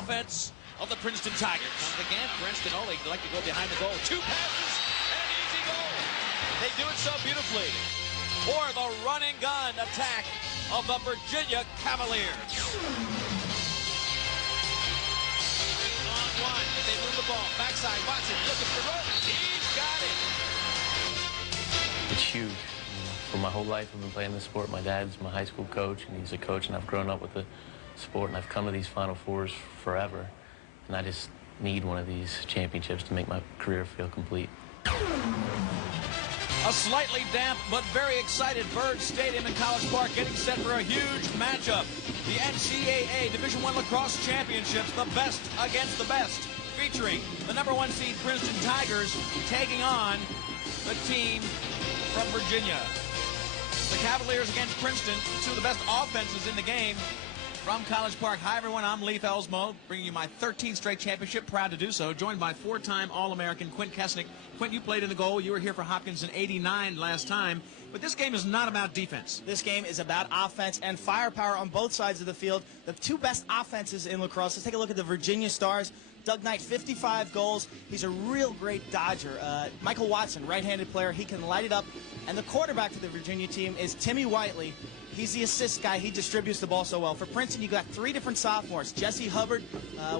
offense of the Princeton Tigers. Comes again, Princeton only like to go behind the goal. 2 passes and an easy goal. They do it so beautifully. For the run and gun attack of the Virginia Cavaliers. On one, but they move the ball. Backside, Watson looking for Rhodes. He's got it. It's huge. For my whole life, I've been playing this sport. My dad's my high school coach, and he's a coach, and I've grown up with the sport, and I've come to these Final Fours forever. And I just need one of these championships to make my career feel complete. A slightly damp but very excited Bird Stadium in College Park getting set for a huge matchup. The NCAA Division I Lacrosse Championships, the best against the best, featuring the #1 seed Princeton Tigers taking on the team from Virginia. The Cavaliers against Princeton, two of the best offenses in the game. From College Park, hi everyone, I'm Leif Elsmo, bringing you my 13th straight championship, proud to do so, joined by 4-time All-American Quint Kesnick. Quint, you played in the goal, you were here for Hopkins in '89 last time, but this game is not about defense. This game is about offense and firepower on both sides of the field. The two best offenses in lacrosse. Let's take a look at the Virginia Stars. Doug Knight, 55 goals. He's a real great dodger. Michael Watson, right-handed player, he can light it up. And the quarterback for the Virginia team is Timmy Whiteley. He's the assist guy. He distributes the ball so well. For Princeton, you got 3 different sophomores. Jesse Hubbard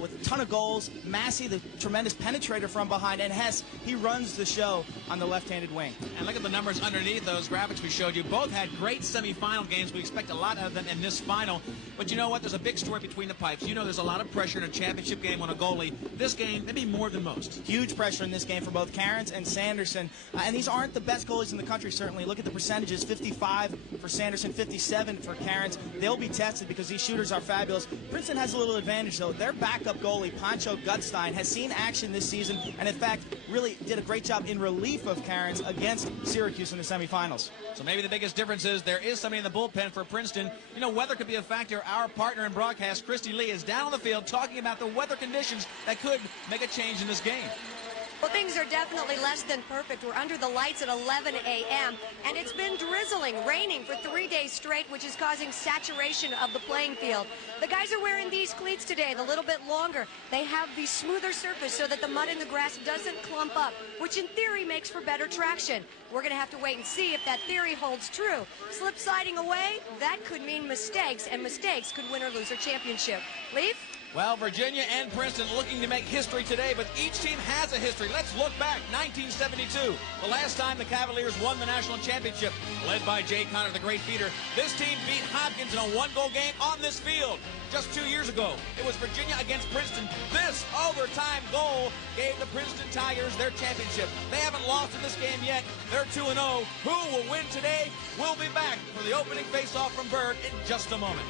with a ton of goals. Massey, the tremendous penetrator from behind. And Hess, he runs the show on the left-handed wing. And look at the numbers underneath those graphics we showed you. Both had great semifinal games. We expect a lot out of them in this final. But you know what? There's a big story between the pipes. You know there's a lot of pressure in a championship game on a goalie. This game, maybe more than most. Huge pressure in this game for both Cairns and Sanderson. And these aren't the best goalies in the country, certainly. Look at the percentages. 55 for Sanderson, 57 for Cairns. They'll be tested because these shooters are fabulous. Princeton has a little advantage, though. Their backup goalie, Pancho Gutstein, has seen action this season and, in fact, really did a great job in relief of Cairns against Syracuse in the semifinals. So maybe the biggest difference is there is somebody in the bullpen for Princeton. You know, weather could be a factor. Our partner in broadcast, Christy Lee, is down on the field talking about the weather conditions that could make a change in this game. Well, things are definitely less than perfect. We're under the lights at 11 a.m., and it's been drizzling, raining for 3 days straight, which is causing saturation of the playing field. The guys are wearing these cleats today, the little bit longer. They have the smoother surface so that the mud in the grass doesn't clump up, which in theory makes for better traction. We're going to have to wait and see if that theory holds true. Slip sliding away, that could mean mistakes, and mistakes could win or lose a championship. Leif? Well, Virginia and Princeton looking to make history today, but each team has a history. Let's look back. 1972, the last time the Cavaliers won the national championship, led by Jay Connor, the great feeder. This team beat Hopkins in a 1-goal game on this field. Just 2 years ago, it was Virginia against Princeton. This overtime goal gave the Princeton Tigers their championship. They haven't lost in this game yet. They're 2-0. Who will win today? We'll be back for the opening face-off from Bird in just a moment.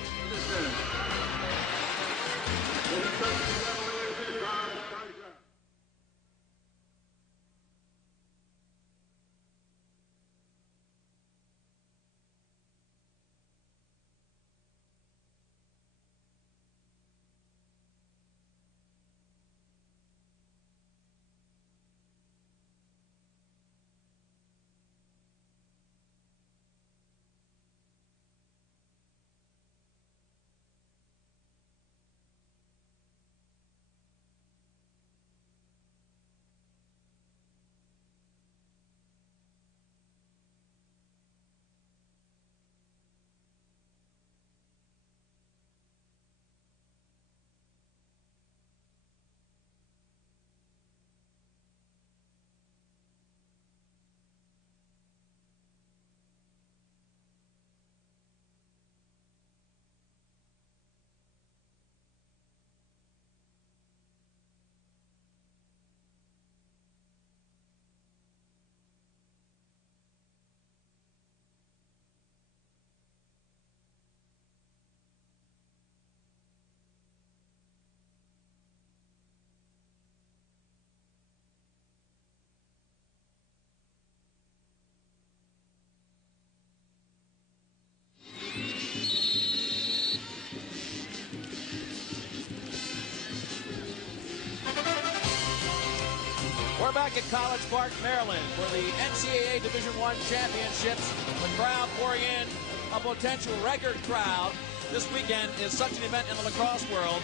We're back at College Park, Maryland for the NCAA Division I Championships. The crowd pouring in, a potential record crowd. This weekend is such an event in the lacrosse world.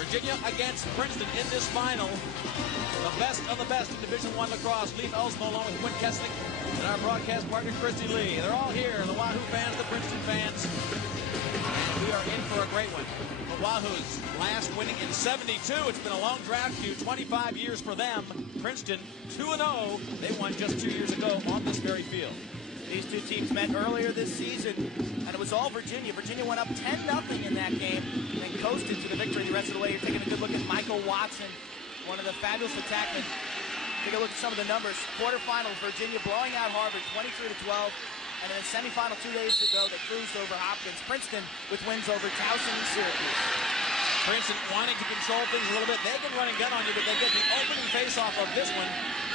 Virginia against Princeton in this final. The best of the best in Division I lacrosse. Leif Elsmo along with Quinn Kessling and our broadcast partner Christy Lee. They're all here, the Wahoo fans, the Princeton fans. And we are in for a great one. The Wahoos last winning in 72. It's been a long draft queue, 25 years for them. Princeton 2-0. They won just 2 years ago on this very field. These two teams met earlier this season, and it was all Virginia. Virginia went up 10-0 in that game and coasted to the victory the rest of the way. You're taking a good look at Michael Watson, one of the fabulous attackmen. Take a look at some of the numbers. Quarterfinals, Virginia blowing out Harvard 23-12. And in the semifinal 2 days ago, they cruised over Hopkins. Princeton with wins over Towson and Syracuse. Princeton wanting to control things a little bit. They've been running gun on you, but they get the opening face-off of this one.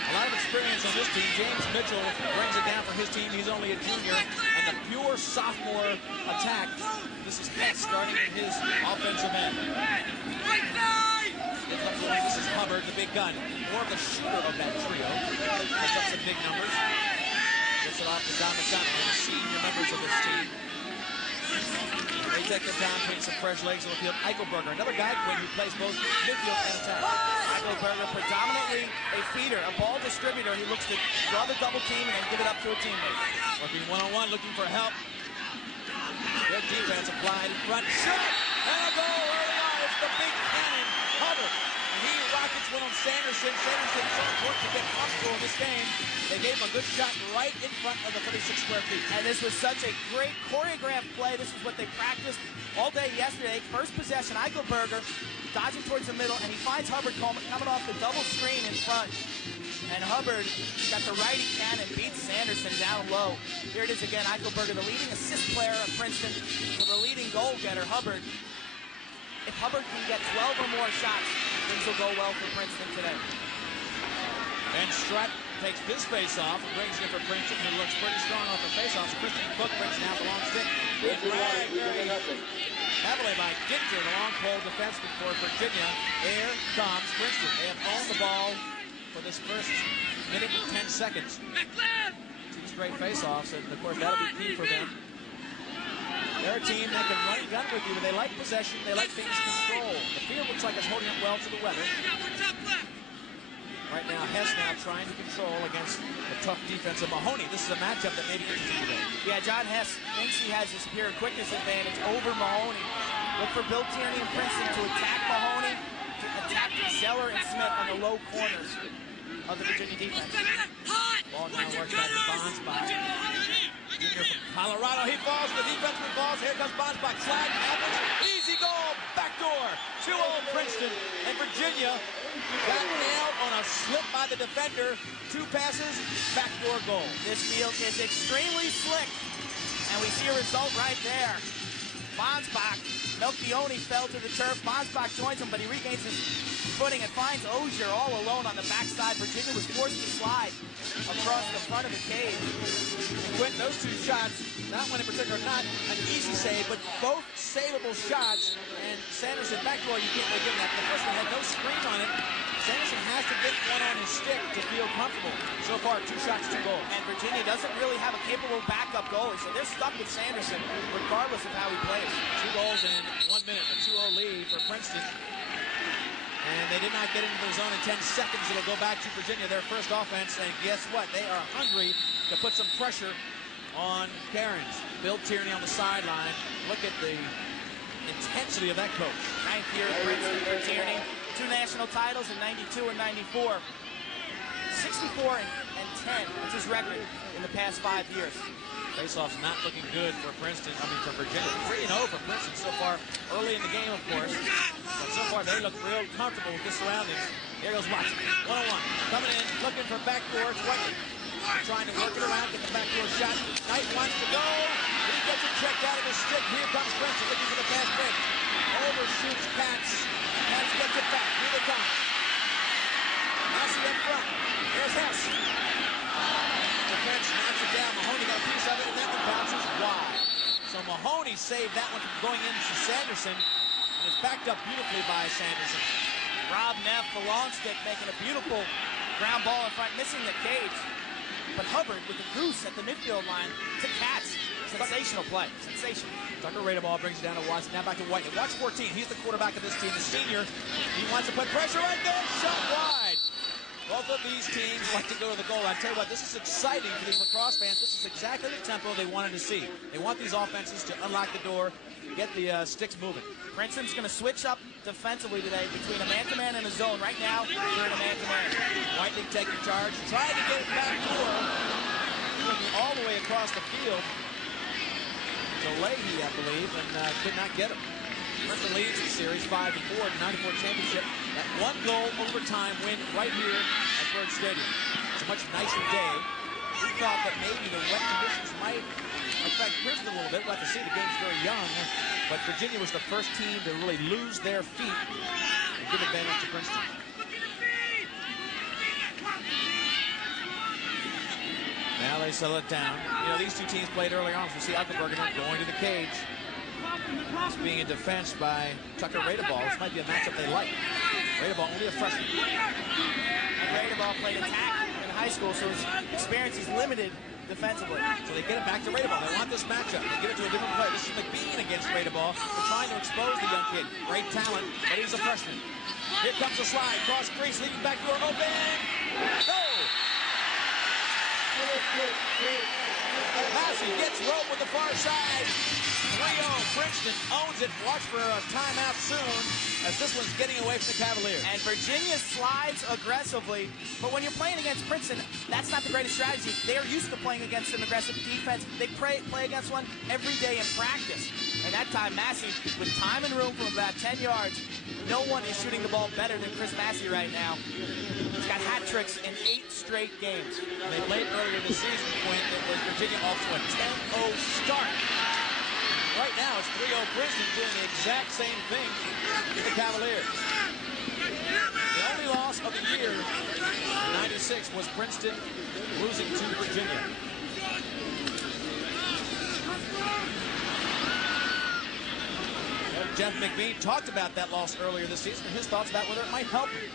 A lot of experience on this team. James Mitchell brings it down for his team. He's only a junior. And the pure sophomore attack. This is Hess starting in his offensive end. This is Hubbard, the big gun. More of the shooter of that trio. Puts up some big numbers. Gets it off to Don McDonough, one of the senior members of this team. They take them down, putting some fresh legs on the field. Eichelberger, another guy, Quinn, who plays both midfield and attack. Eichelberger, predominantly a feeder, a ball distributor. He looks to draw the double team and then give it up to a teammate. Working one-on-one, looking for help. Good defense applied in front. Shot! And a goal early on. It's the big cannon, Hubbard. And he rockets one on Sanderson. Sanderson so important to get comfortable in this game. They gave him a good shot right in front of the 36 square feet. And this was such a great choreographed play. This is what they practiced all day yesterday. First possession, Eichelberger dodging towards the middle, and he finds Hubbard coming off the double screen in front. And Hubbard got the righty cannon, beats Sanderson down low. Here it is again, Eichelberger, the leading assist player of Princeton, to the leading goal getter, Hubbard. If Hubbard can get 12 or more shots, things will go well for Princeton today. And Strutt takes this face-off and brings it for Princeton, who looks pretty strong off the face-off. So Christian Cook brings down the long stick. Heavily by Ginter, the long pole defenseman for Virginia. Here comes Princeton. They have owned the ball for this first minute and 10 seconds. 2 straight face-offs, and of course that'll be key for them. They're a team that can run and gun with you, but they like possession, they like things controlled. The field looks like it's holding up well to the weather. Right now, Hess now trying to control against the tough defense of Mahoney. This is a matchup that may be interesting today. Yeah, John Hess thinks he has his pure quickness advantage over Mahoney. Look for Bill Tierney and Princeton to attack Mahoney, to attack Zeller and Smith on the low corners of the Virginia defense. Ball now works back to Bonspach. Junior from Colorado, he falls, the defenseman falls. Here comes Bonspach, slide, happens, easy goal, backdoor, 2-0 Princeton, and Virginia got nailed on a slip by the defender. 2 passes, backdoor goal. This field is extremely slick, and we see a result right there. Bonspach, Melchione fell to the turf. Bonspach joins him, but he regains his footing and finds Ogier all alone on the backside. Virginia was forced to slide across the front of the cage. And Quinn, those 2 shots, that one in particular, not an easy save, but both savable shots. And Sanderson, backdoor, you can't really give that. The first one had no screen on it. Sanderson has to get one on his stick to feel comfortable. So far, 2 shots, 2 goals. And Virginia doesn't really have a capable backup goalie, so they're stuck with Sanderson, regardless of how he plays. 2 goals in 1 minute, a 2-0 lead for Princeton. And they did not get into the zone in 10 seconds. It'll go back to Virginia, their first offense. And guess what? They are hungry to put some pressure on Cairns. Bill Tierney on the sideline. Look at the intensity of that coach. 9th year at Princeton for Tierney. 2 national titles in 92 and 94. 64 and 10. That's his record in the past 5 years. Faceoff's not looking good for Princeton, for Virginia. 3-0 for Princeton so far, early in the game, of course. But so far, they look real comfortable with the surroundings. Here goes Watson, 1-on-1, coming in, looking for backdoor. It's White trying to work it around, get the backdoor shot. Knight wants to go. He gets it checked out of his stick. Here comes Princeton, looking for the fast break. Overshoots Katz. Katz gets it back. Here they come. Massey up front. Here's Hess. Defense knocks it down. Mahoney got a piece of it, and that one bounces wide. So Mahoney saved that one from going into Sanderson, and it's backed up beautifully by Sanderson. Rob Neff, the long stick, making a beautiful ground ball in front, missing the cage. But Hubbard with the goose at the midfield line to Katz. Sensational play. Sensational. Tucker Radeball brings it down to Watson. Now back to White. Watch 14. He's the quarterback of this team. The senior. He wants to put pressure right there. Shot wide. Both of these teams like to go to the goal. I tell you what, this is exciting for these lacrosse fans. This is exactly the tempo they wanted to see. They want these offenses to unlock the door, get the sticks moving. Princeton's going to switch up defensively today between a man-to-man and a zone. Right now, they're in a man-to-man. Whitening taking charge, trying to get it back to her. Looking all the way across the field to Leahy, I believe, and could not get him. Princeton leads the series 5-4 in the 94 championship. That one goal overtime win right here at Byrd Stadium. It's a much nicer day. We thought that maybe the wet conditions might affect Princeton a little bit. We'll have to see. The game's very young. But Virginia was the first team to really lose their feet and give advantage to Princeton. Now they settle it down. You know, these two teams played earlier on. So we see Uckelberg going to the cage. It's being in defense by Tucker Radeball. This might be a matchup they like. Radeball, only a freshman. And Radeball played attack in high school, so his experience is limited defensively. So they get it back to Radeball. They want this matchup. They give it to a different player. This is McBean against Radeball. They're trying to expose the young kid. Great talent, but he's a freshman. Here comes the slide. Cross crease, leading back door open. Go! Massey gets roped with the far side. 3-0. Princeton owns it. Watch for a timeout soon, as this one's getting away from the Cavaliers. And Virginia slides aggressively, but when you're playing against Princeton, that's not the greatest strategy. They're used to playing against an aggressive defense. They play against one every day in practice. And that time, Massey, with time and room from about 10 yards, no one is shooting the ball better than Chris Massey right now. He's got hat tricks in 8 straight games. They played earlier this season when it was Virginia off to a 10-0 start. Right now, it's 3-0 Princeton doing the exact same thing to the Cavaliers. The only loss of the year in '96 was Princeton losing to Virginia. Jeff McBean talked about that loss earlier this season and his thoughts about whether it might help him.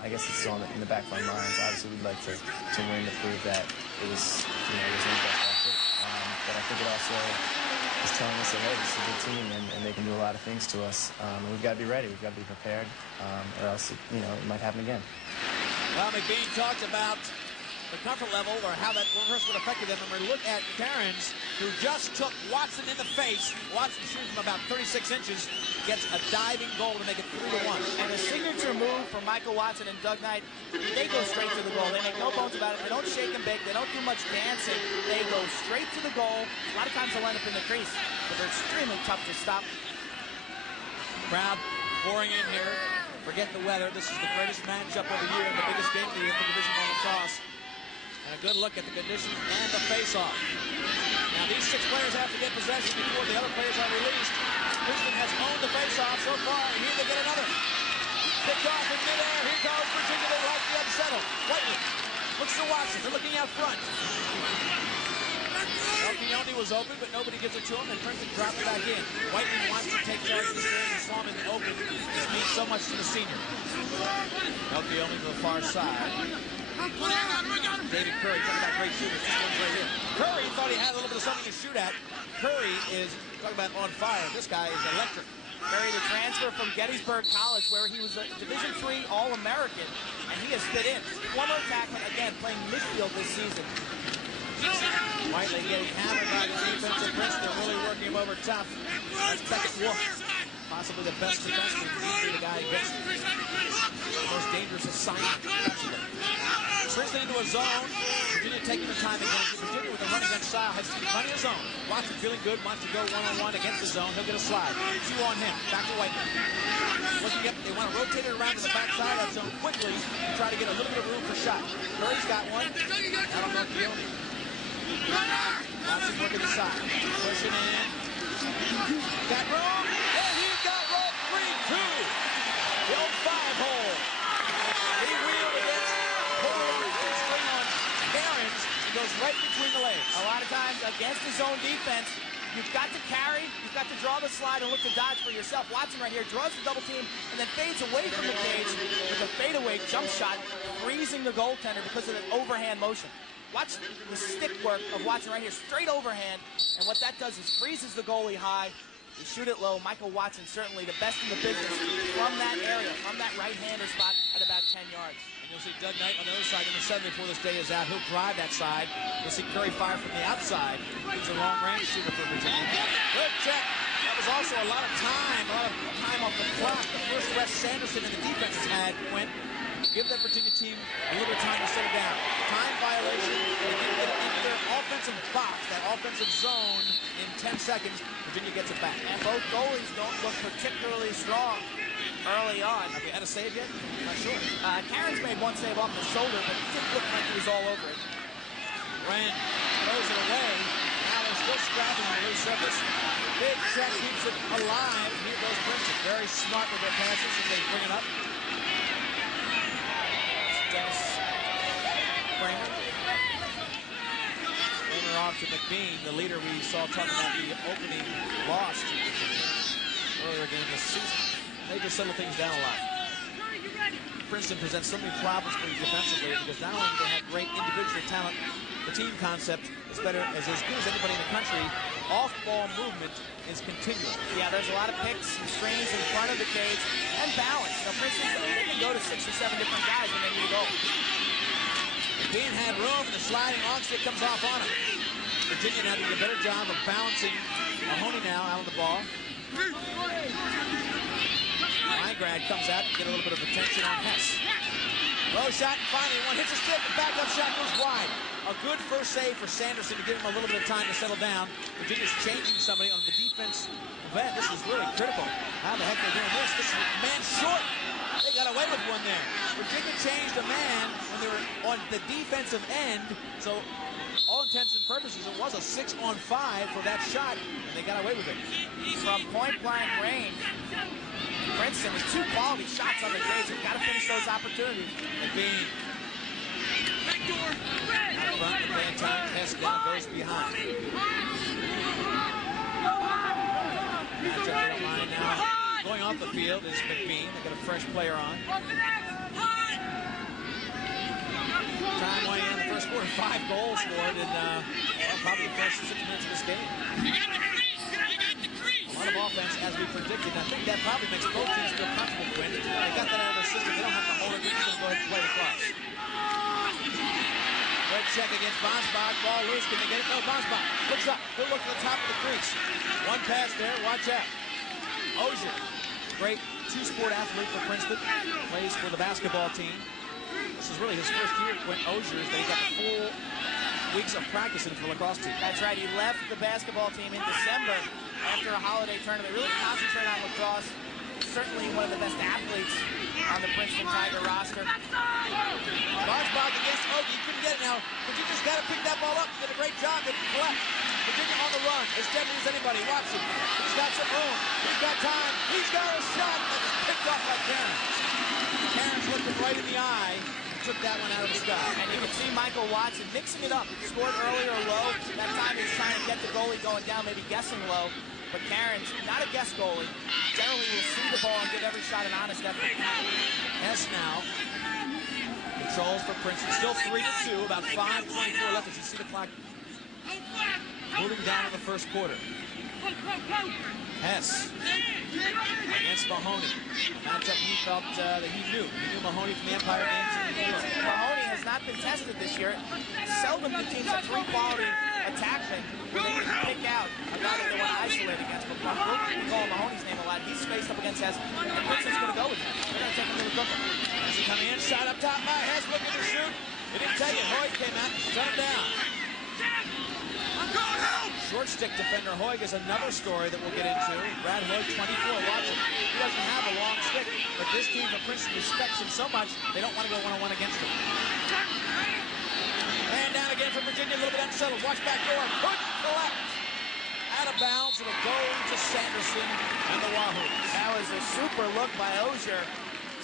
I guess it's still in the back of our minds. Obviously, we'd like to win to prove that it was, it was in the best effort. But I think it also is telling us that, hey, this is a good team and they can do a lot of things to us. And we've got to be ready. We've got to be prepared, or else, it might happen again. Well, McBean talked about the comfort level or how that reverse would have affected them. And we look at Cairns, who just took Watson in the face. Watson shooting from about 36 inches, gets a diving goal to make it 3-1. And the signature move from Michael Watson and Doug Knight, they go straight to the goal. They make no bones about it. They don't shake and bake. They don't do much dancing. They go straight to the goal. A lot of times they'll end up in the crease, but they're extremely tough to stop. Crowd pouring in here. Forget the weather. This is the greatest matchup of the year and the biggest game of the year for Division I lacrosse. And a good look at the conditions and the face-off. Now, these 6 players have to get possession before the other players are released. Princeton has owned the face-off so far, and here they get another. Picked off in midair. Here goes Virginia. They like the unsettled. Whiteley looks to Watson. They're looking out front. Elkione was open, but nobody gives it to him, and Princeton dropped it back in. Whiteley wants to take charge of this game and saw him in the open. This means so much to the senior. Elkione to the far side. David Curry, talking about great shooters. This one's right here. Curry thought he had a little bit of something to shoot at. Curry is, talking about on fire. This guy is electric. Curry, the transfer from Gettysburg College, where he was a Division III All-American, and he has fit in. Former attackman, again, playing midfield this season. Whiteley getting hammered by the defense of Princeton. They're really working him over tough. That's Beckett Wolf, possibly the best defenseman. The guy gets the most dangerous assignment. Princeton into a zone. Virginia taking the time against it. Virginia with a run against style has plenty of zone. Watson feeling good, wants to go one-on-one against the zone. He'll get a slide. 2 on him. Back to Whiteley. Looking up, they want to rotate it around to the backside of that zone quickly to try to get a little bit of room for shot. Curry's got one. I don't know if he'll. Watson looking the side. Pushing in. Got room. And he's got room. 3-2. The old 5-hole. He wheeled against string on Cairns. He goes right between the legs. A lot of times against the zone defense, you've got to carry, you've got to draw the slide and look to dodge for yourself. Watson right here draws the double team and then fades away from the cage with a fadeaway jump shot, freezing the goaltender because of the overhand motion. watch the stick work of Watson right here, straight overhand, and what that does is freezes the goalie high. You shoot it low. Michael Watson, certainly the best in the business from that area, from that right-hander spot at about 10 yards. And you'll see Doug Knight on the other side, number 7, before this day is out. He'll drive that side. You'll see Curry fire from the outside. He's a long-range shooter for Virginia. Good check. That was also a lot of time off the clock. The first rest Sanderson and the defense has had, Quinn. Give that Virginia team a little bit of time to settle down. Time violation. They didn't get it into their offensive box, that offensive zone, in 10 seconds. Virginia gets it back. And both goalies don't look particularly strong early on. Have you had a save yet? I'm not sure. Karen's made one save off the shoulder, but it didn't look like he was all over it. Wren throws it away. Now they're still scrapping on the loose surface. Big check keeps it alive. Here goes Princeton. Very smart with their passes as they bring it up. Dennis Kramer. Kramer off to McBean, the leader we saw talking about the opening loss to Virginia earlier game this season. They just settle things down a lot. Princeton presents so many problems for you defensively because not only do they have great individual talent, the team concept is better, as good as anybody in the country. Off-ball movement is continual. Yeah, there's a lot of picks and screens in front of the cage and balance. You know, Princeton, they can go to 6 or 7 different guys when they need to go. McBean had room, and the sliding long stick comes off on him. Virginia now doing a better job of balancing. Mahoney now out on the ball. Weingrad comes out to get a little bit of attention on Hess. Low shot, and finally one hits a stick, the backup shot goes wide. A good first save for Sanderson to give him a little bit of time to settle down. Virginia's changing somebody on the defense end. This is really critical. How the heck they're doing this? This is man short. They got away with one there. Virginia changed a man when they were on the defensive end. So all intents and purposes, it was a 6-on-5 for that shot, and they got away with it. From point-blank range, Princeton with 2 quality shots on the cage. They've got to finish those opportunities. McBean out front, the playing time. Hess now goes behind. Matchup they don't mind now. Going off the field is McBean. They got a fresh player on. Time winding down the first quarter. 5 goals scored in probably the first 6 minutes of this game. A lot of offense, as we predicted. I think that probably makes both teams feel comfortable, Quinn. They got that out of their system. They don't have to hold it. They're just going to go ahead and play the cross. Good check against Bonsbach. Ball loose. Can they get it? No, Bonsbach looks up. He'll look to the top of the crease. One pass there. Watch out. Ozier, great 2-sport athlete for Princeton. Plays for the basketball team. This is really his first year, Quinn Ozier. They got the full weeks of practicing for the lacrosse team. That's right. He left the basketball team in December after a holiday tournament. Really concentrate on lacrosse. Certainly one of the best athletes on the Princeton Tiger roster. Bonsbach against Ogie. He couldn't get it now. Virginia's got to pick that ball up. He did a great job. They didn't collect. Virginia on the run. As deadly as anybody. Watch him. He's got some room. He's got time. He's got a shot. And it's picked off by Cairns. Cairns looked him right in the eye. Took that one out of the sky. And you can see Michael Watson mixing it up. Scored earlier low. That time he's trying to get the goalie going down, maybe guessing low. But Cairns, not a guess goalie, generally will see the ball and give every shot an honest effort. Hess now controls for Princeton. Still 3-2, about 5:24 left as you see the clock moving down in the first quarter. Hess against Mahoney. A matchup he felt that he knew. He knew Mahoney from the Empire games in New York. Mahoney has not been tested this year. Seldom do teams have 3 quality attackmen where they can pick out a guy that they want to isolate against. But we call Mahoney's name a lot. He's faced up against Hess, and Princeton's going to go with him. They're going to take him to the cooker. As he coming in, shot up top by Hess, looking to shoot. They didn't take it. Hoyt came out and shut him down. Short stick defender Hoyt is another story that we'll get into. Brad Hoyt, 24, watch him. He doesn't have a long stick, but this team from Princeton respects him so much, they don't want to go one-on-one against him. And down again from Virginia, a little bit unsettled. Watch back door, couldn't collect. Out of bounds, it'll go to Sanderson and the Wahoos. That was a super look by Ozier,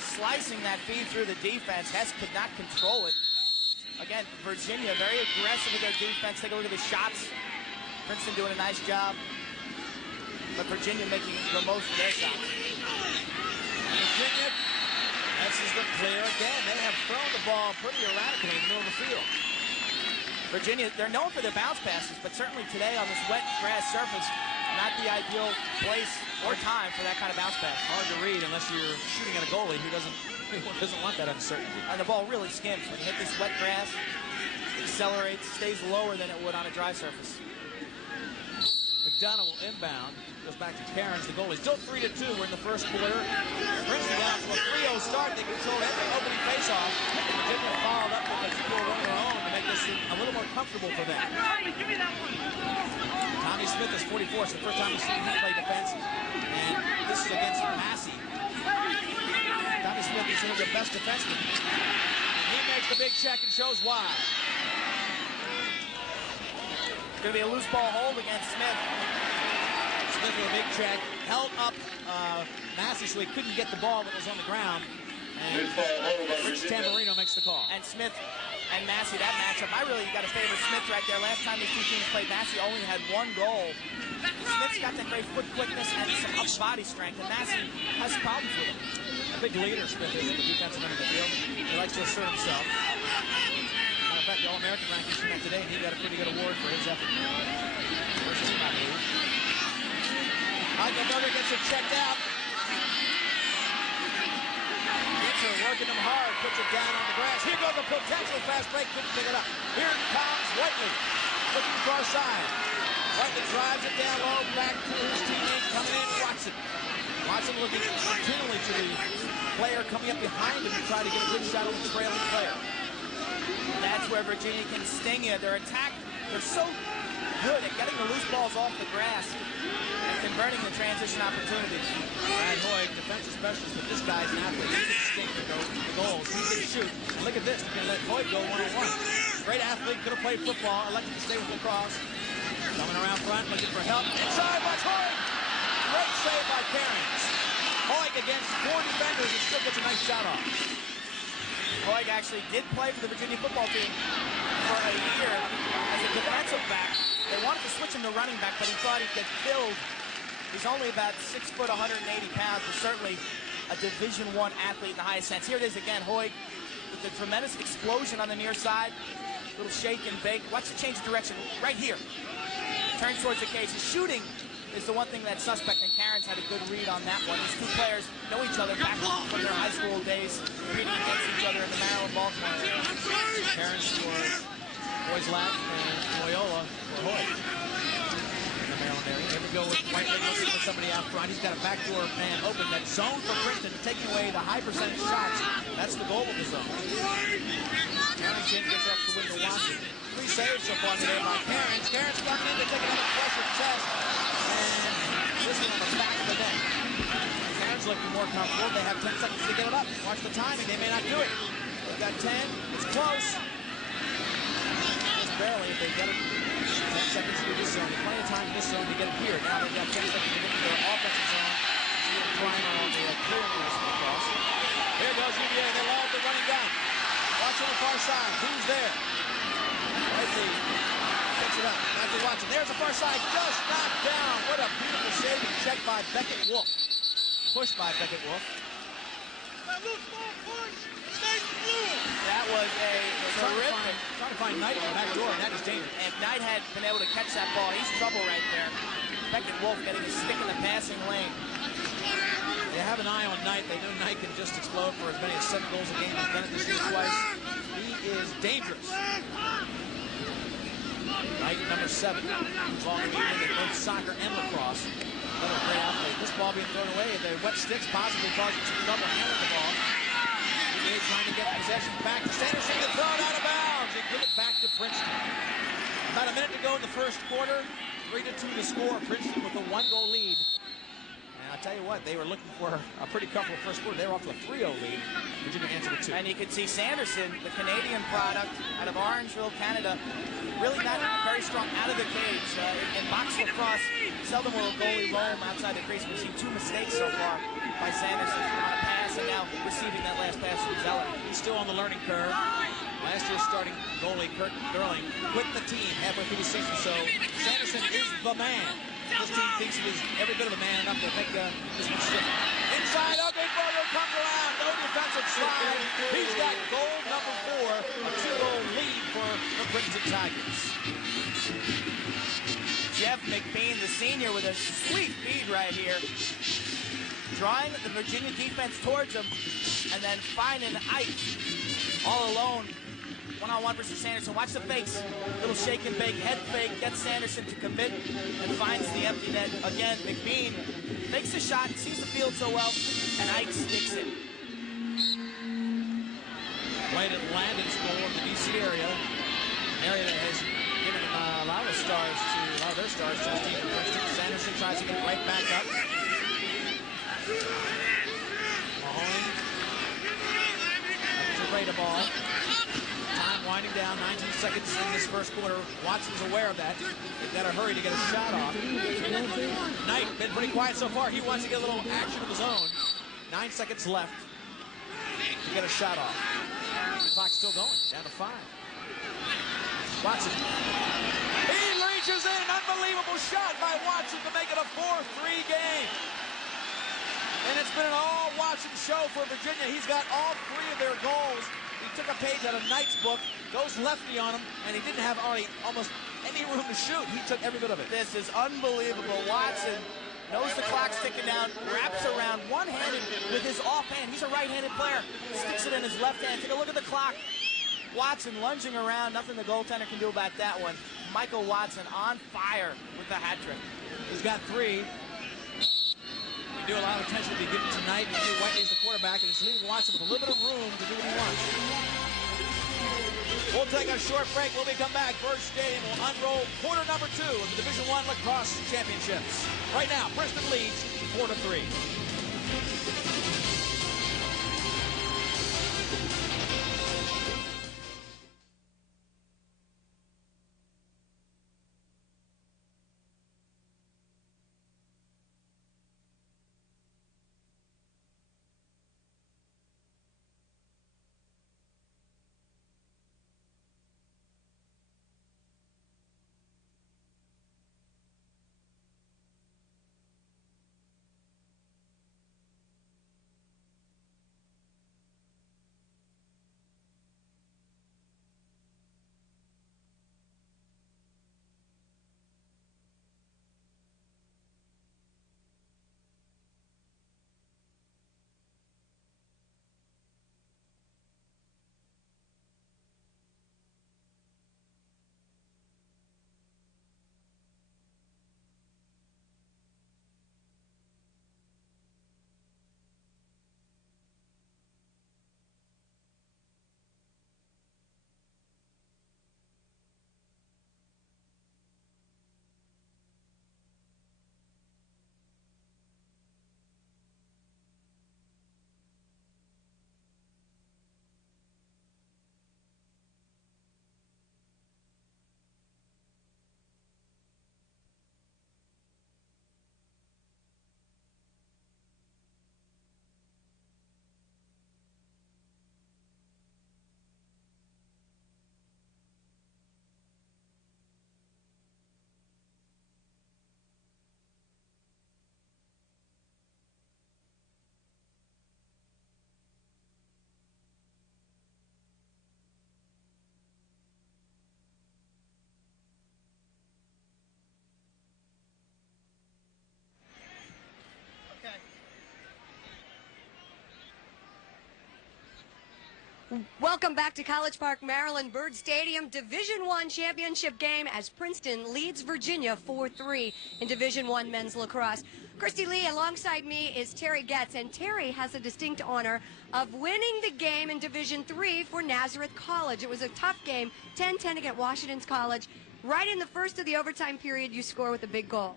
slicing that feed through the defense. Hess could not control it. Again, Virginia very aggressive with their defense. Take a look at the shots. Princeton doing a nice job, but Virginia making the most of their shots. Virginia, this is the clear again. They have thrown the ball pretty erratically in the middle of the field. Virginia, they're known for their bounce passes, but certainly today on this wet grass surface, not the ideal place or time for that kind of bounce pass. Hard to read unless you're shooting at a goalie who doesn't want that uncertainty. And the ball really skims. When you hit this wet grass, it accelerates, stays lower than it would on a dry surface. McDonough will inbound. Goes back to Cairns, the goalie. Still 3-2. We're in the first quarter. Princeton down to a 3-0 start. They controlled every opening faceoff. Virginia followed up with a two-goal run of their own to make this a little more comfortable for them. Tommy Smith is 44. It's the first time we've seen him play defense. And this is against Massey. Tommy Smith is one of the best defensemen. And he makes the big check and shows why. Going to be a loose ball hold against Smith. Smith with a big check, held up Massey so he couldn't get the ball when it was on the ground. And Rich Tamburino makes the call. And Smith and Massey, that matchup, I really got to favor Smith right there. Last time these two teams played, Massey only had 1 goal. Smith's got that great foot quickness and some upper body strength, and Massey has problems with him. A big leader, Smith is, the defensive end of the field. He likes to assert himself. Matter of fact, the All-American rankings came out today, and he got a pretty good award for his effort versus him, I believe. Heidelberger gets it checked out. Gets her, working him hard, puts it down on the grass. Here goes a potential fast break, couldn't pick it up. Here comes Whiteley, looking far side. Whiteley drives it down low, back to his teammate, coming in, Watson. Watson looking continually to the player coming up behind him to try to get a good shot on the trailing player. That's where Virginia can sting you. Their attack, they're so good at getting the loose balls off the grass and converting the transition opportunities. Brad Hoyt, defensive specialist, but this guy's an athlete. He can stink the goals. He can shoot. And look at this. He's going to let Hoyt go one-on-one. Great athlete, could have played football, elected to stay with Lacrosse. Coming around front, looking for help. Inside, watch Hoyt! Great save by Cairns. Hoyt against 4 defenders and still gets a nice shot off. Hoyt actually did play for the Virginia football team for a year as a defensive back. They wanted to switch him to running back, but he thought he'd get killed. He's only about 6 foot, 180 pounds, but certainly a Division I athlete in the highest sense. Here it is again, Hoyt with the tremendous explosion on the near side. Little shake and bake. Watch the change of direction right here. Turns towards the cage. His shooting is the one thing that's suspect, and Cairns had a good read on that one. These two players know each other back from their high school days, competing against each other in the Maryland-Baltimore area. Cairns for Boys Lack and Loyola for Hoyt in the Maryland area. Here we go with Whiteley looking for somebody out front. He's got a backdoor man open. That zone for Princeton, taking away the high percentage shots. That's the goal of the zone. Harrington gets extra win to Watson. 3 saves so far today by Cairns. Cairns coming in to take another pressure test. And this one on the back of the net. Cairns looking more comfortable. They have 10 seconds to get it up. Watch the timing. They may not do it. They've got 10. It's close. Just barely. If they get it 10 seconds to this zone. There's plenty of time in this zone to get it here. Now they've got 10 seconds to get to their offensive zone. See a primer on the clearance across. Here goes UVA. They love the running gun. Watch on the far side. Who's there? Whiteley picks it up. Back to Watson. There's the far side. Just knocked down. What a beautiful save and check by Beckett Wolf. Pushed by Beckett Wolf. That was a terrific. Trying to find Knight on the back door, and that is dangerous. If Knight had been able to catch that ball, he's trouble right there. Beckett Wolf getting a stick in the passing lane. They have an eye on Knight. They know Knight can just explode for as many as 7 goals a game. He's done it this year twice. He is dangerous. Knight, number 7. Long in both soccer and lacrosse. Another great athlete. This ball being thrown away. The wet sticks possibly causing some trouble handling the ball. UVA trying to get possession back to Sanderson to throw it out of bounds and give it back to Princeton. About a minute to go in the first quarter. 3-2 to score. Princeton with a 1-goal lead. And I'll tell you what, they were looking for a pretty comfortable first quarter. They were off to a 3-0 lead. Virginia answered it 2. And you could see Sanderson, the Canadian product out of Orangeville, Canada, really not very strong out of the cage. In box lacrosse, seldom will a goalie roam outside the crease. We've seen 2 mistakes so far by Sanderson on a pass and now receiving that last pass from Zeller. He's still on the learning curve. Last year's starting goalie, Kurt Durling, quit the team halfway through the season, so Sanderson is the man. This team thinks he is every bit of a man enough to make this one stick. Inside, Uglyberger comes around, no defensive slide. He's got goal number 4, a 2-goal lead for the Princeton Tigers. Jeff McBean, the senior, with a sweet feed right here. Drawing the Virginia defense towards him, and then finding Ike all alone. One-on-one versus Sanderson. Watch the fakes. Little shake and bake, head fake, gets Sanderson to commit, and finds the empty net. Again, McBean fakes the shot, sees the field so well, and Ike sticks it. Played at Landon's goal in the D.C. area. An area that has given a lot of their stars to Stephen Princeton. Sanderson tries to get right back up. Mahoney up to Ray the ball. Time winding down, 19 seconds in this first quarter. Watson's aware of that. They've got to hurry to get a shot off. Knight been pretty quiet so far. He wants to get a little action of his own. 9 seconds left to get a shot off. The clock's still going, down to 5. Watson. He reaches in, an unbelievable shot by Watson to make it a 4-3 game. And it's been an all-Watson show for Virginia. He's got all 3 of their goals. He took a page out of Knight's book, goes lefty on him, and he didn't have almost any room to shoot. He took every bit of it. This is unbelievable. Watson knows the clock's ticking down, wraps around one-handed with his offhand. He's a right-handed player. Sticks it in his left hand. Take a look at the clock. Watson lunging around. Nothing the goaltender can do about that one. Michael Watson on fire with the hat trick. He's got 3. We do a lot of attention to be given tonight. Whiteley's the quarterback, and it's leaving Watson with a little bit of room to do what he wants. We'll take a short break. When we come back, Bird Stadium will unroll quarter number 2 of the Division I Lacrosse Championships. Right now, Princeton leads 4-3. Welcome back to College Park, Maryland. Bird Stadium Division I championship game as Princeton leads Virginia 4-3 in Division I men's lacrosse. Christy Lee, alongside me is Terry Getz, and Terry has the distinct honor of winning the game in Division III for Nazareth College. It was a tough game, 10-10 against Washington's College. Right in the first of the overtime period, you score with a big goal.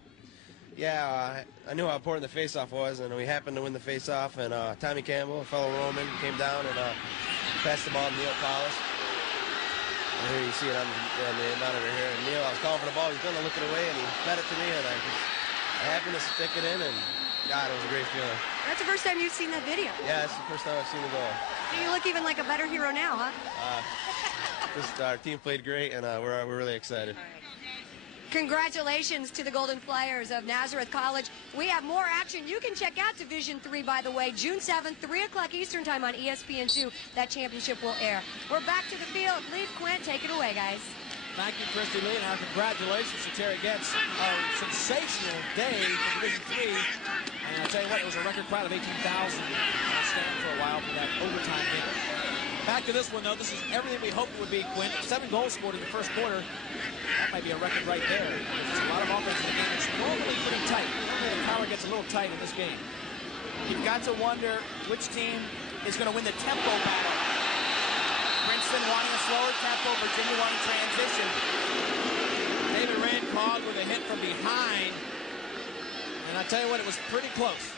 Yeah, I knew how important the face-off was, and we happened to win the face-off, and Tommy Campbell, a fellow Roman, came down and passed the ball to Neil Paulus. And here you see it on the monitor here. And Neil, I was calling for the ball. He was going to look it away, and he fed it to me, and I happened to stick it in, and God, it was a great feeling. That's the first time you've seen that video. Yeah, it's the first time I've seen the goal. You look even like a better hero now, huh? Our team played great, and we're really excited. Congratulations to the Golden Flyers of Nazareth College. We have more action. You can check out Division III, by the way, June 7th, 3 o'clock Eastern Time on ESPN2. That championship will air. We're back to the field. Leaf Quint, take it away, guys. Thank you, Christy Lee. Now, congratulations to Terry Getz. A sensational day for Division III. And I'll tell you what, it was a record crowd of 18,000 stand for a while for that overtime game. Back to this one, though. This is everything we hoped it would be, Quinn. 7 goals scored in the first quarter. That might be a record right there. There's a lot of offense in the game. It's normally pretty tight. Normally the power gets a little tight in this game. You've got to wonder which team is going to win the tempo battle. Princeton wanting a slower tempo, Virginia wanting transition. David Rand called with a hit from behind. And I tell you what, it was pretty close.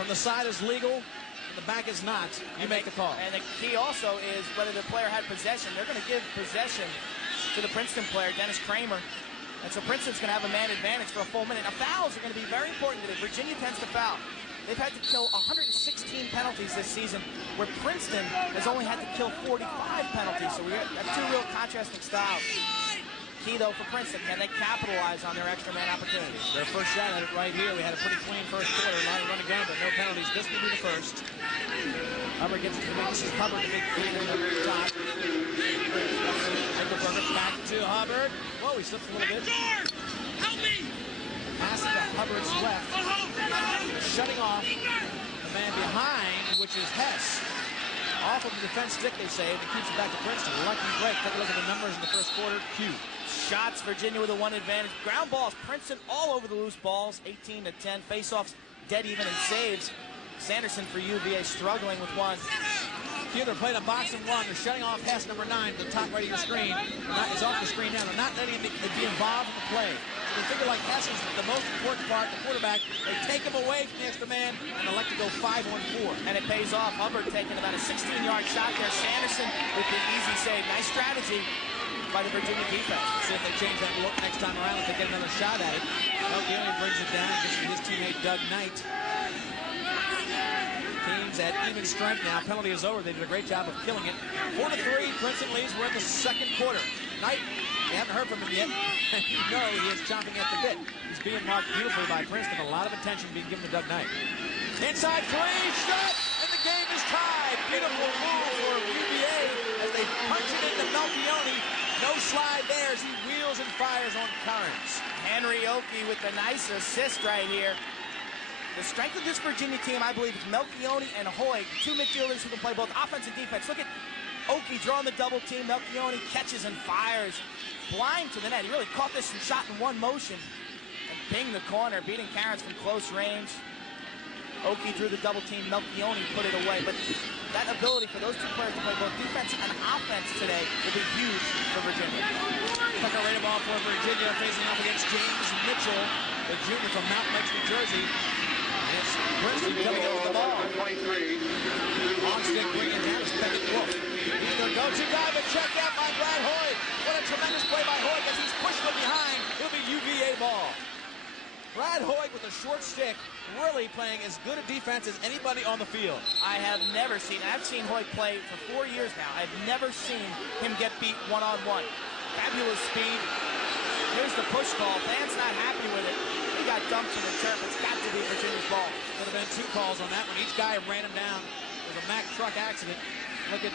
From the side is legal. The back is not. You make the call. And the key also is whether the player had possession. They're going to give possession to the Princeton player, Dennis Kramer. And so Princeton's going to have a man advantage for a full minute. Now, fouls are going to be very important today. Virginia tends to foul. They've had to kill 116 penalties this season, where Princeton has only had to kill 45 penalties. So we have two real contrasting styles. Key, though, for Princeton, can they capitalize on their extra man opportunities? Their first shot at it right here. We had a pretty clean first quarter. A lot of running gun, but no penalties. This will be the first. Hubbard gets to the big. This is Hubbard, the big feed in the top. Back to Hubbard. Whoa, he slips a little bit. Help me! Pass to Hubbard's left. Shutting off the man behind, which is Hess. Off of the defense stick, they say, and keeps it back to Princeton. Lucky break. Take a look at the numbers in the first quarter. Q. Shots, Virginia with a 1 advantage. Ground balls, Princeton all over the loose balls. 18-10. Face-offs, dead even in saves. Sanderson for UVA struggling with one. Q, they're playing a boxing one. They're shutting off Hess, number 9, to the top right of your screen. Is off the screen now. They're not letting him be involved in the play. They figure like Hess is the most important part, the quarterback. They take him away from the extra man and elect to go 5-on-4. And it pays off. Hubbard taking about a 16-yard shot there. Sanderson with the easy save. Nice strategy by the Virginia defense. See if they change that look next time around, if they get another shot at it. Melchione brings it down, gets to his teammate Doug Knight. Teams at even strength now. Penalty is over. They did a great job of killing it. 4-3, Princeton leads. We're in the second quarter. Knight, you haven't heard from him yet. You know he is chomping at the bit. He's being marked beautifully by Princeton. A lot of attention being given to Doug Knight. Inside 3, shot, and the game is tied. Beautiful move for UVA as they punch it into Melchione. No slide there as he wheels and fires on Carnes. Henry Oki with the nice assist right here. The strength of this Virginia team, I believe, is Melchione and Hoy, two midfielders who can play both offense and defense. Look at Oki drawing the double team. Melchione catches and fires. Blind to the net. He really caught this and shot in one motion. And pinged the corner, beating Carnes from close range. Oki drew the double team. Melchione put it away. But that ability for those two players to play both defense and offense today will be huge for Virginia. Tucker Raider ball for Virginia, facing off against James Mitchell, the junior from Mount Mex, New Jersey. And it's Princeton coming up with the ball. Long stick bringing down is Beckett Wolf. He's their go-to guy, but check out by Brad Hoy. What a tremendous play by Hoy as he's pushed from behind. It'll be UVA ball. Brad Hoy with a short stick, really playing as good a defense as anybody on the field. I have never seen, I've seen Hoy play for 4 years now. I've never seen him get beat one-on-one. Fabulous speed. Here's the push call. Van's not happy with it. He got dumped to the turf. It's got to be Virginia's ball. Could have been 2 calls on that one. Each guy ran him down. It was a Mack truck accident. Look at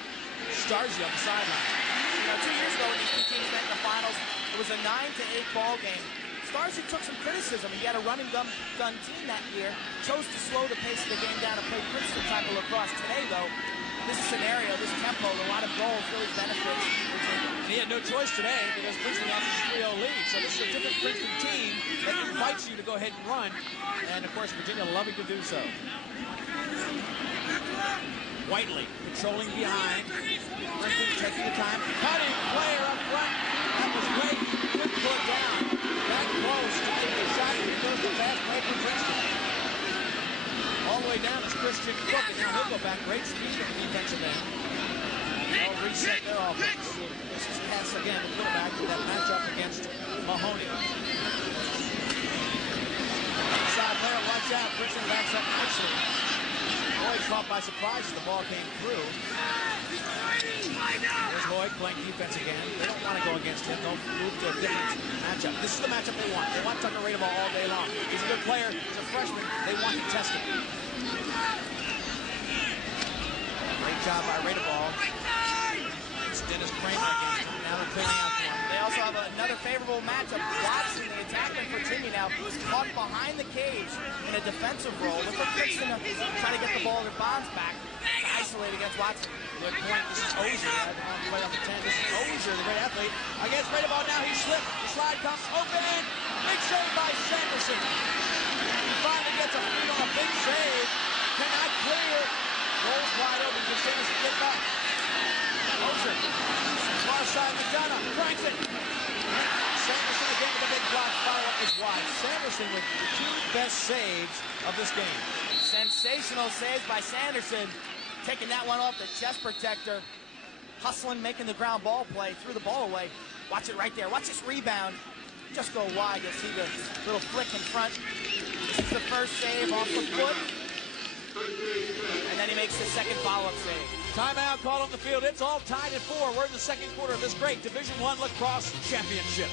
Starzy on the sideline. You know, 2 years ago when these two teams met in the finals, it was a 9-8 ball game. Starzy took some criticism. He had a running gun team that year, chose to slow the pace of the game down and play Princeton type of lacrosse. Today, though, this scenario, this tempo, a lot of goals really benefits Virginia. He had no choice today because Princeton lost his 3-0 lead. So this is a different Princeton team that invites you to go ahead and run. And, of course, Virginia loving to do so. Whiteley controlling behind. Princeton taking the time. Cutting player up front. That was great. Couldn't pull it down. That close to taking a shot. Here goes the fast break for Princeton. All the way down is Christian Cook, and now he'll go back. Great speed at the defensive end. They'll reset their offense. This is Hess again, the quarterback, with that matchup against Mahoney. Inside player, watch out. Princeton backs up nicely. Boy caught by surprise as the ball came through. There's Lloyd playing defense again. They don't want to go against him. They'll move to a different matchup. This is the matchup they want. They want Tucker Radeball all day long. He's a good player. He's a freshman. They want him tested. Great job by Radeball. It's Dennis Kramer against him. Now they're clearing out for him. They also have another favorable matchup. Watson, the attacker for Virginia now, caught behind the cage in a defensive role. Look for Princeton to try to get the ball to Bonds back to isolate against Watson. Good point. This is Ozier. I don't play on the 10. This is Ozier, the great athlete. Against Radeball now. He slipped. The slide comes open. Big save by Sanderson. He finally gets a feed on a big save. Cannot clear. Rolls wide open. Can Sanderson get back? Ozier. Far side McDonough. Cranks it. Sanderson again with a big block. Follow-up is wide. Sanderson with the two best saves of this game. Sensational saves by Sanderson. Taking that one off the chest protector. Hustling, making the ground ball play. Threw the ball away. Watch it right there. Watch this rebound. Just go wide. You'll see the little flick in front. This is the first save off the foot. And then he makes the second follow-up save. Timeout called on the field. It's all tied at 4. We're in the second quarter of this great Division I lacrosse championship.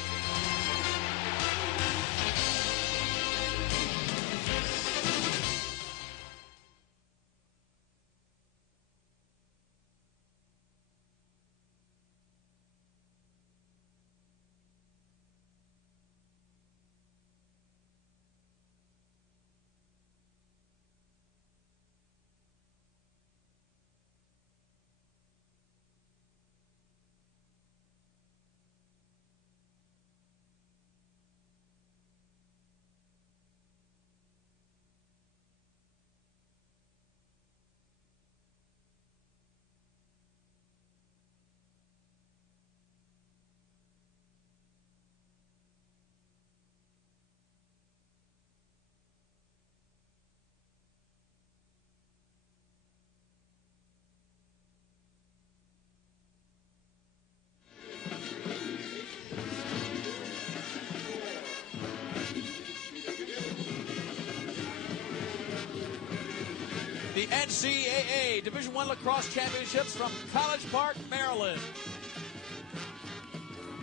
The NCAA Division I Lacrosse Championships from College Park, Maryland.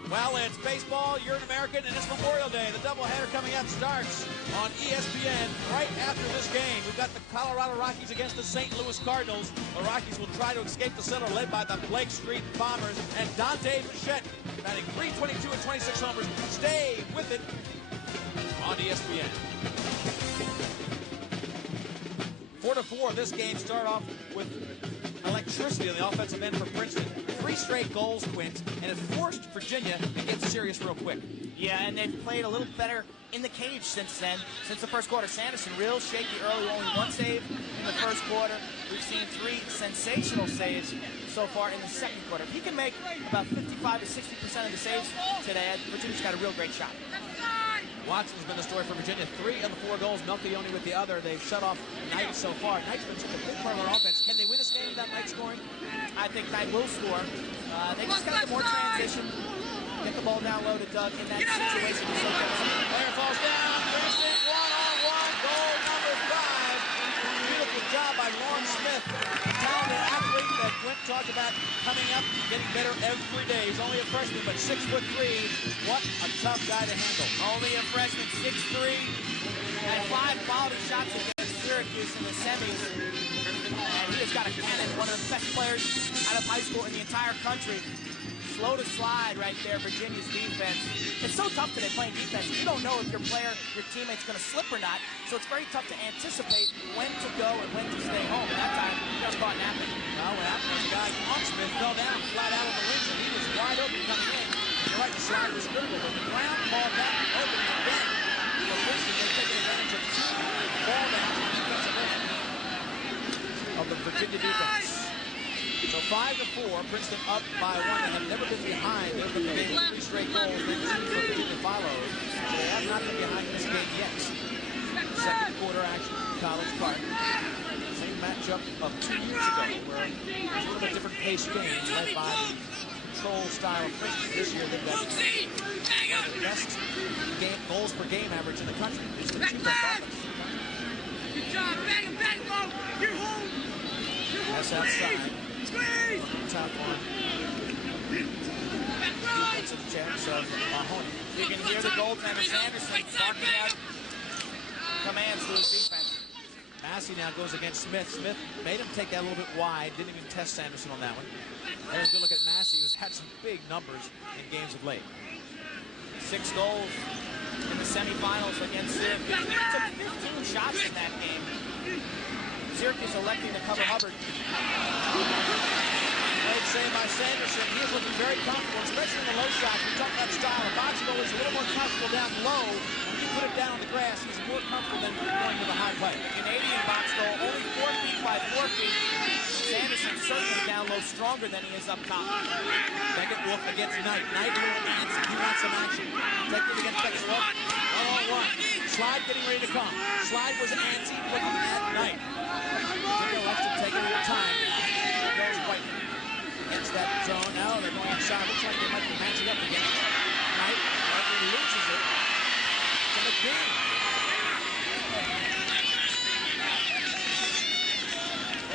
Well, it's baseball, you're an American, and it's Memorial Day. The doubleheader coming up starts on ESPN right after this game. We've got the Colorado Rockies against the St. Louis Cardinals. The Rockies will try to escape the center, led by the Blake Street Bombers and Dante Bichette, batting .322 and 26 homers. Stay with it on ESPN. 4-4, this game started off with electricity on the offensive end for Princeton. 3 straight goals, Quint, and it forced Virginia to get serious real quick. Yeah, and they've played a little better in the cage since then, since the first quarter. Sanderson real shaky early, only 1 save in the first quarter. We've seen 3 sensational saves so far in the second quarter. If he can make about 55 to 60% of the saves today, Virginia's got a real great shot. Watson's been the story for Virginia. 3 of the 4 goals, Melchione with the other. They've shut off Knight so far. Knight's been such a big part of their offense. Can they win this game without Knight scoring? I think Knight will score. They just got to get more transition. Get the ball down low to Doug in that situation. So player falls down. Princeton, one-on-one, goal number 5. Beautiful job by Lawrence Smith, a talented athlete that Quint talked about coming up, getting better every day. He's only a freshman, but 6'3". What a tough guy to handle. Only a freshman, 6'3", and 5 quality shots against Syracuse in the semis. And he has got a cannon, one of the best players out of high school in the entire country. Slow to slide right there, Virginia's defense. It's so tough today playing defense. You don't know if your player, your teammate's going to slip or not, so it's very tough to anticipate when to go and when to stay home. And that time, he got caught napping. Well, what happened was the guy, Smith, fell down flat out on the wings, and he was wide open coming in. You're right, the slide was critical, but the ground ball back open again. For Princeton, they've taken advantage of 2 ball downs on the defensive end of the Virginia defense. So 5-4, Princeton up by 1. They have never been behind. They've been getting 3 straight goals. They've been for Virginia follows. So they have not been behind in this game yet. Second quarter action from College Park. Same matchup of 2 years ago, where it's a little bit different pace game led by the control style of Princeton. This year they've got one of the best goals per game average in the country. It's the 2 best offenses in the country. Good job, bang him, bang him, you're home. Pass outside. Top one. Defensive chance of Mahoney. You can hear the goaltender Sanderson barking out commands to his defense. Massey now goes against Smith. Smith made him take that a little bit wide. Didn't even test Sanderson on that one. There's a good look at Massey, who's had some big numbers in games of late. 6 goals in the semifinals against Syracuse. He took 15 shots in that game. Syracuse electing to cover Hubbard. Great save by Sanderson. He is looking very comfortable, especially in the low shots. We talk about style. A box goal is a little more comfortable down low. When you put it down on the grass, he's more comfortable than going to the high play. Canadian box goal, only 4 feet by 4 feet. Sanderson certainly down low, stronger than he is up top. Second look against Knight. Knight a little antsy. He wants some action. Second against second look. 1-on-1. Slide getting ready to come. Slide was antsy, looking at Knight. Virginia lets him take a little time now. Here goes White against that zone. Now they're going outside. Looks like they might be matching up against Knight. Knight loses it to McBean.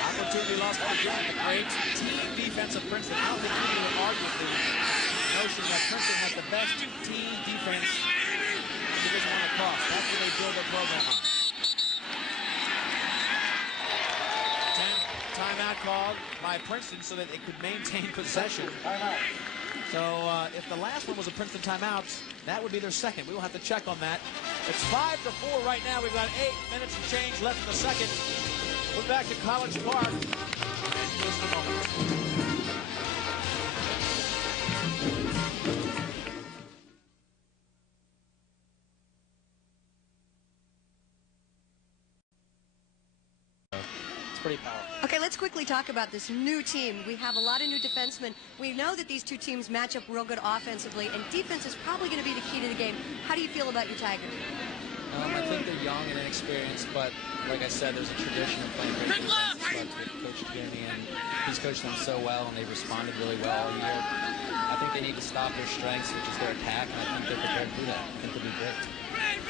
Opportunity lost by McBean. The great team defense of Princeton. I don't think anybody would argue with the notion that Princeton has the best team defense in Division I lacrosse. That's what they build their program on. Timeout called by Princeton so that they could maintain possession. So if the last one was a Princeton timeout, that would be their second. We will have to check on that. It's 5-4 right now. We've got 8 minutes and change left in the second. We're back to College Park in just a moment. Pretty powerful. Okay, let's quickly talk about this new team. We have a lot of new defensemen. We know that these two teams match up real good offensively, and defense is probably going to be the key to the game. How do you feel about your Tigers? I think they're young and inexperienced, but like I said, there's a tradition of playing great defense. With Coach Tierney, and he's coached them so well, and they've responded really well all year. I think they need to stop their strengths, which is their attack, and I think they're prepared to do that. I think they'll be great.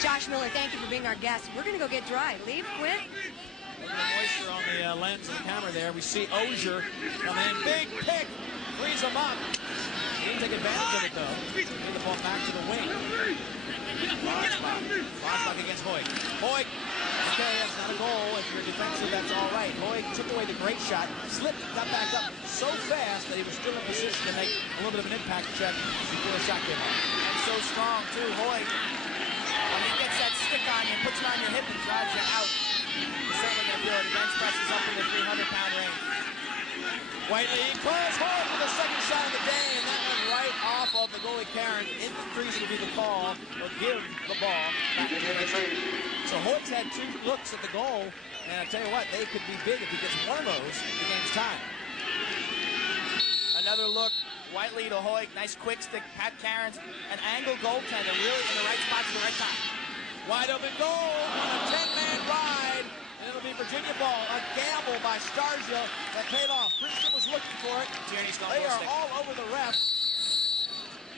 Josh Miller, thank you for being our guest. We're going to go get dry. Leave, quit. The moisture on the lens of the camera there. We see Ozier coming in. Big pick. Frees him up. He didn't take advantage of it, though. Get the ball back to the wing. Rosbach against Hoyt. Hoyt. Okay, that's not a goal. If you're defensive, that's all right. Hoyt took away the great shot. Slipped, got back up so fast that he was still in position to make a little bit of an impact check before a shot came off. And so strong, too. Hoyt, when he gets that stick on you, puts it on your hip and drives you out. You're certainly going to feel it. The bench press is up in the 300-pound range. Whiteley calls hard for the second shot of the day, and that went right off of the goalie Karen. In the crease would be the call, or give the ball back to Hoyt. So Hoyt's had 2 looks at the goal, and I tell you what, they could be big if he gets one of those. The game's tied. Another look. Whiteley to Hoyt. Nice quick stick. Pat Cairns, an angle goaltender, really in the right spot at the right time. Wide open goal on a 10-man ride, and it'll be Virginia ball. A gamble by Stargell that paid off. Princeton was looking for it. Tierney's going They for a are stick. all over the ref,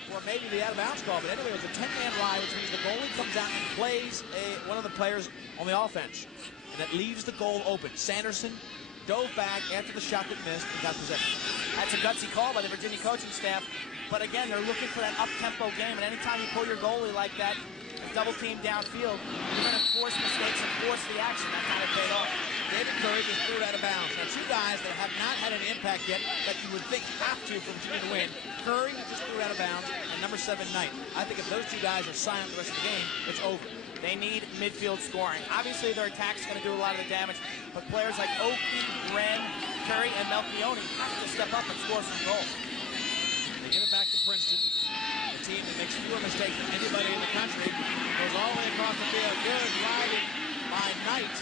or maybe the out-of-bounds call. But anyway, it was a 10-man ride, which means the goalie comes out and plays one of the players on the offense, and that leaves the goal open. Sanderson dove back after the shot that missed and got possession. That's a gutsy call by the Virginia coaching staff. But again, they're looking for that up-tempo game, and anytime you pull your goalie like that, double team downfield, you're going to force mistakes and force the action. That kind of paid off. David Curry just threw it out of bounds. Now, 2 guys that have not had an impact yet that you would think have to for Virginia to win. Curry just threw it out of bounds, and number 7, Knight. I think if those 2 guys are silent the rest of the game, it's over. They need midfield scoring. Obviously, their attack's going to do a lot of the damage, but players like Oakey, Wren, Curry, and Melchione have to step up and score some goals. They give it back to Princeton. The team that makes fewer mistakes than anybody in the country goes all the way across the field. Good riding by Knight.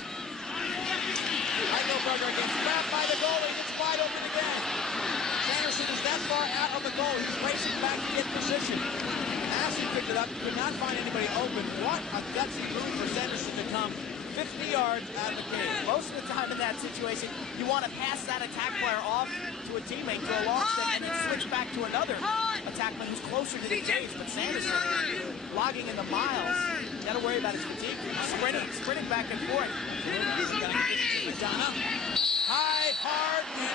Heidelberger gets grabbed by the goalie. It's wide open again. Sanderson is that far out of the goal. He's racing back to get position. Massey picked it up. Could not find anybody open. What a gutsy move for Sanderson to come 50 yards out of the cage. Most of the time in that situation, you want to pass that attack player off to a teammate to a long stick and then switch back to another attackman who's closer to the cage. But Sanderson, logging in the miles, got to worry about his fatigue. Sprinting back and forth. High, hard, and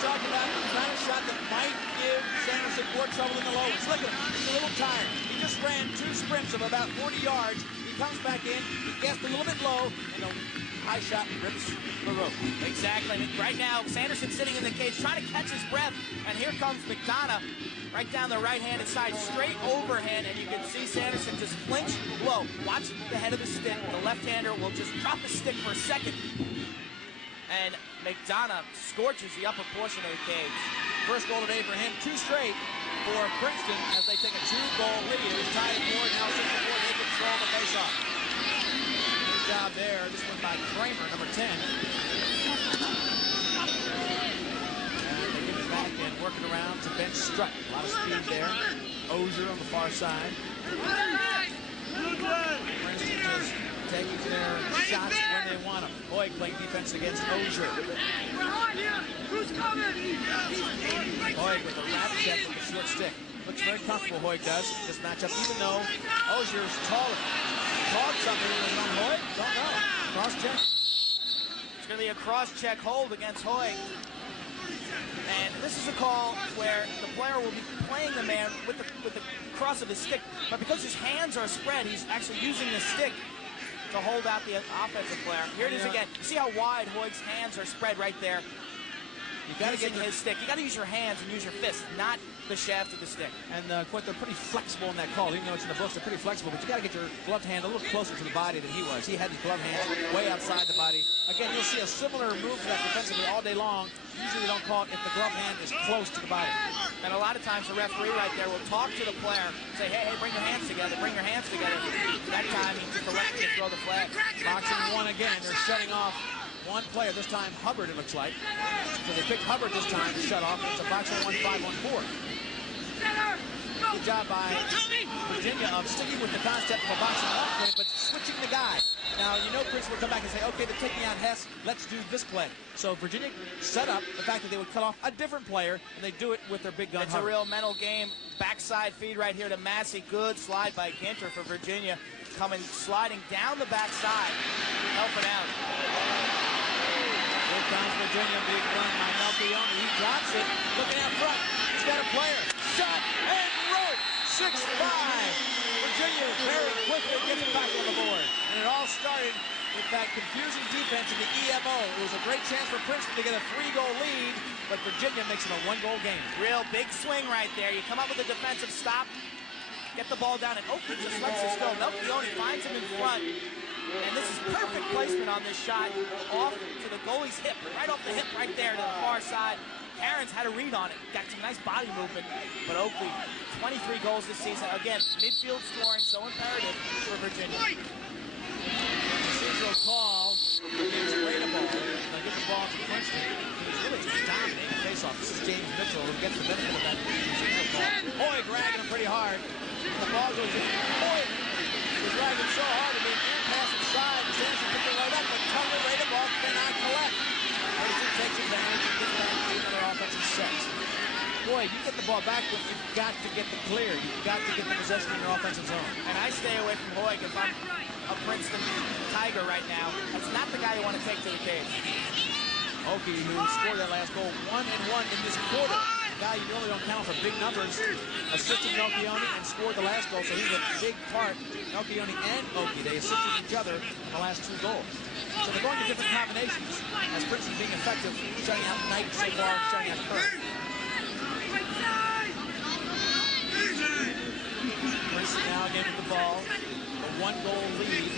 talked about the kind of shot that might give Sanderson more trouble in the low. Look at him. He's a little tired. He just ran 2 sprints of about 40 yards. He comes back in. He gasped a little bit low, and the high shot rips the rope. Exactly. And right now, Sanderson sitting in the cage trying to catch his breath. And here comes McDonough right down the right-handed side, straight overhand. And you can see Sanderson just flinch low. Watch the head of the stick. The left-hander will just drop the stick for a second. And McDonough scorches the upper portion of the cage. First goal today for him, 2 straight for Princeton as they take a 2-goal lead. It was tied at 4, now 6-4. They control the faceoff. Good job there. This one by Kramer, number 10. And they get it back and working around to bench Strutt. A lot of speed there. Ozier on the far side. Princeton just taking their shots when they want them. Hoig playing defense against Ozier. Who's coming? Hoig with a wrap check with a short stick. Looks very comfortable, Hoig does, this matchup, even though Ozier's taller. Called something on Hoig? Don't know. Cross check. It's going to be a cross-check hold against Hoig. And this is a call where the player will be playing the man with the cross of his stick, but because his hands are spread, he's actually using the stick to hold out the offensive player. Here it is again. You see how wide Hoig's hands are spread right there? You got to get his stick. You got to use your hands and use your fist, not the shaft of the stick. And quite, they're pretty flexible in that call. Even though it's in the books, they're pretty flexible. But you got to get your gloved hand a little closer to the body than he was. He had his gloved hands way outside the body. Again, you'll see a similar move to that defensively all day long. Usually they don't call it if the glove hand is close to the body. And a lot of times the referee right there will talk to the player, say, hey, bring your hands together, bring your hands together. That time he just elects to throw the flag. Boxing 1 again. They're shutting off one player. This time Hubbard, it looks like. So they picked Hubbard this time to shut off. It's a boxing 1-5-1-4. Good job by Virginia of sticking with the concept of a boxing 1 play, but switching the guy. Now, you know Princeton will come back and say, okay, they're taking out Hess, let's do this play. So Virginia set up the fact that they would cut off a different player, and they do it with their big gun. It's a real mental game. Backside feed right here to Massey. Good slide by Ginter for Virginia. Coming, sliding down the backside, helping out. Here comes Virginia being run by Melchione. He drops it, looking out front. He's got a player. Shot and rope. 6-5. Virginia very quickly gets it back on the board. And it all started with that confusing defense in the EMO. It was a great chance for Princeton to get a 3-goal lead, but Virginia makes it a 1-goal game. Real big swing right there. You come up with a defensive stop, get the ball down, and Oakley just lets this go. Melchione finds him in front. And this is perfect placement on this shot off to the goalie's hip, right off the hip right there to the far side. Aaron's had a read on it, got some nice body movement, but Oakley, 23 goals this season. Again, midfield scoring, so imperative for Virginia. Procedural call against Radeball. They'll get the ball to Princeton. He's really just dominating the faceoff. This is James Mitchell who gets the benefit of that procedural call. Hoig dragging him pretty hard. The ball goes in. Hoig was dragging so hard to be in pass inside. The Sanderson picked it right up, but Tucker Radeball cannot collect. Princeton takes advantage and gets back to another offensive set. Boy, you get the ball back, but you've got to get the clear. You've got to get the possession in your offensive zone. And I stay away from Hoig if I'm a Princeton Tiger right now. That's not the guy you want to take to the cage. Oki, who scored that last goal, 1-1 in this quarter. A guy you really don't count for big numbers, assisted Melchione and scored the last goal, so he's a big part. Melchione and Oki, they assisted each other in the last 2 goals. So they're going to different combinations as Princeton being effective, shutting out Knight so far and shutting out Kirk. Princeton now again with the ball. A 1-goal lead.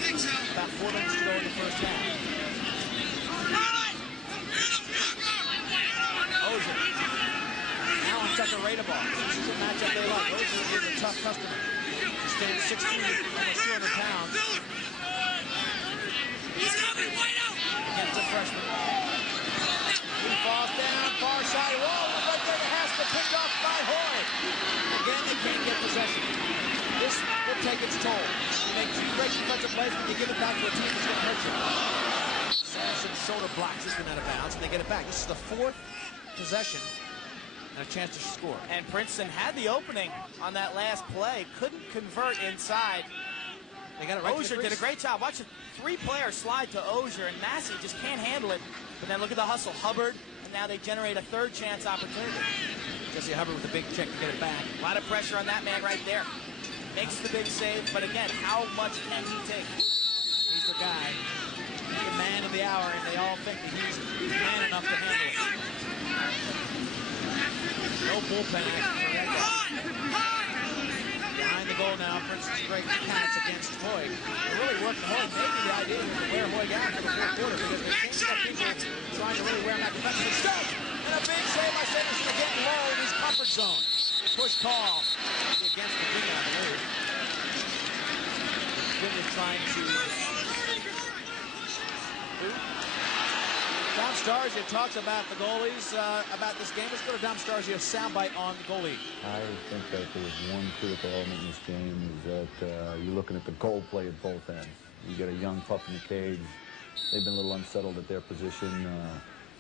About 4 minutes to go in the first half. Ozier. Now on Tucker Radeball. This is a matchup they like. Ozier is a tough customer. He stayed 6'3", almost 200 pounds. Against a freshman. He falls down, far side. Whoa, right there to Haskell, picked off by Hoig. Again, they can't get possession. This will take its toll. You make 2 great defensive plays, but you give it back to a team that's going to hurt you. Sanderson shoulder blocks this one out of bounds, and they get it back. This is the 4th possession and a chance to score. And Princeton had the opening on that last play, couldn't convert inside. They got it right. Ozier did a great job. Watch the 3 players slide to Ozier, and Massey just can't handle it. But then look at the hustle. Hubbard and now they generate a third chance opportunity. Jesse Hubbard with a big check to get it back. A lot of pressure on that man right there. Makes the big save, but again, how much can he take? He's the guy. He's the man of the hour, and they all think that he's man enough to handle it. No bullpen action for that guy. Behind the goal now, Princeton's great Cats against Hoig. They're really working Hoig. Maybe the idea was to wear Hoig out for the fourth quarter because they changed up people trying to really wear him out defensively. Stubbs! And a big save by Sanderson again low in his comfort zone. Push call against Virginia, I believe. Virginia trying to... Dom Starsia talks about the goalies, about this game. Let's go to Dom Starsia, soundbite on the goalie. I think that there's one critical element in this game is that you're looking at the goal play at both ends. You get a young pup in the cage. They've been a little unsettled at their position.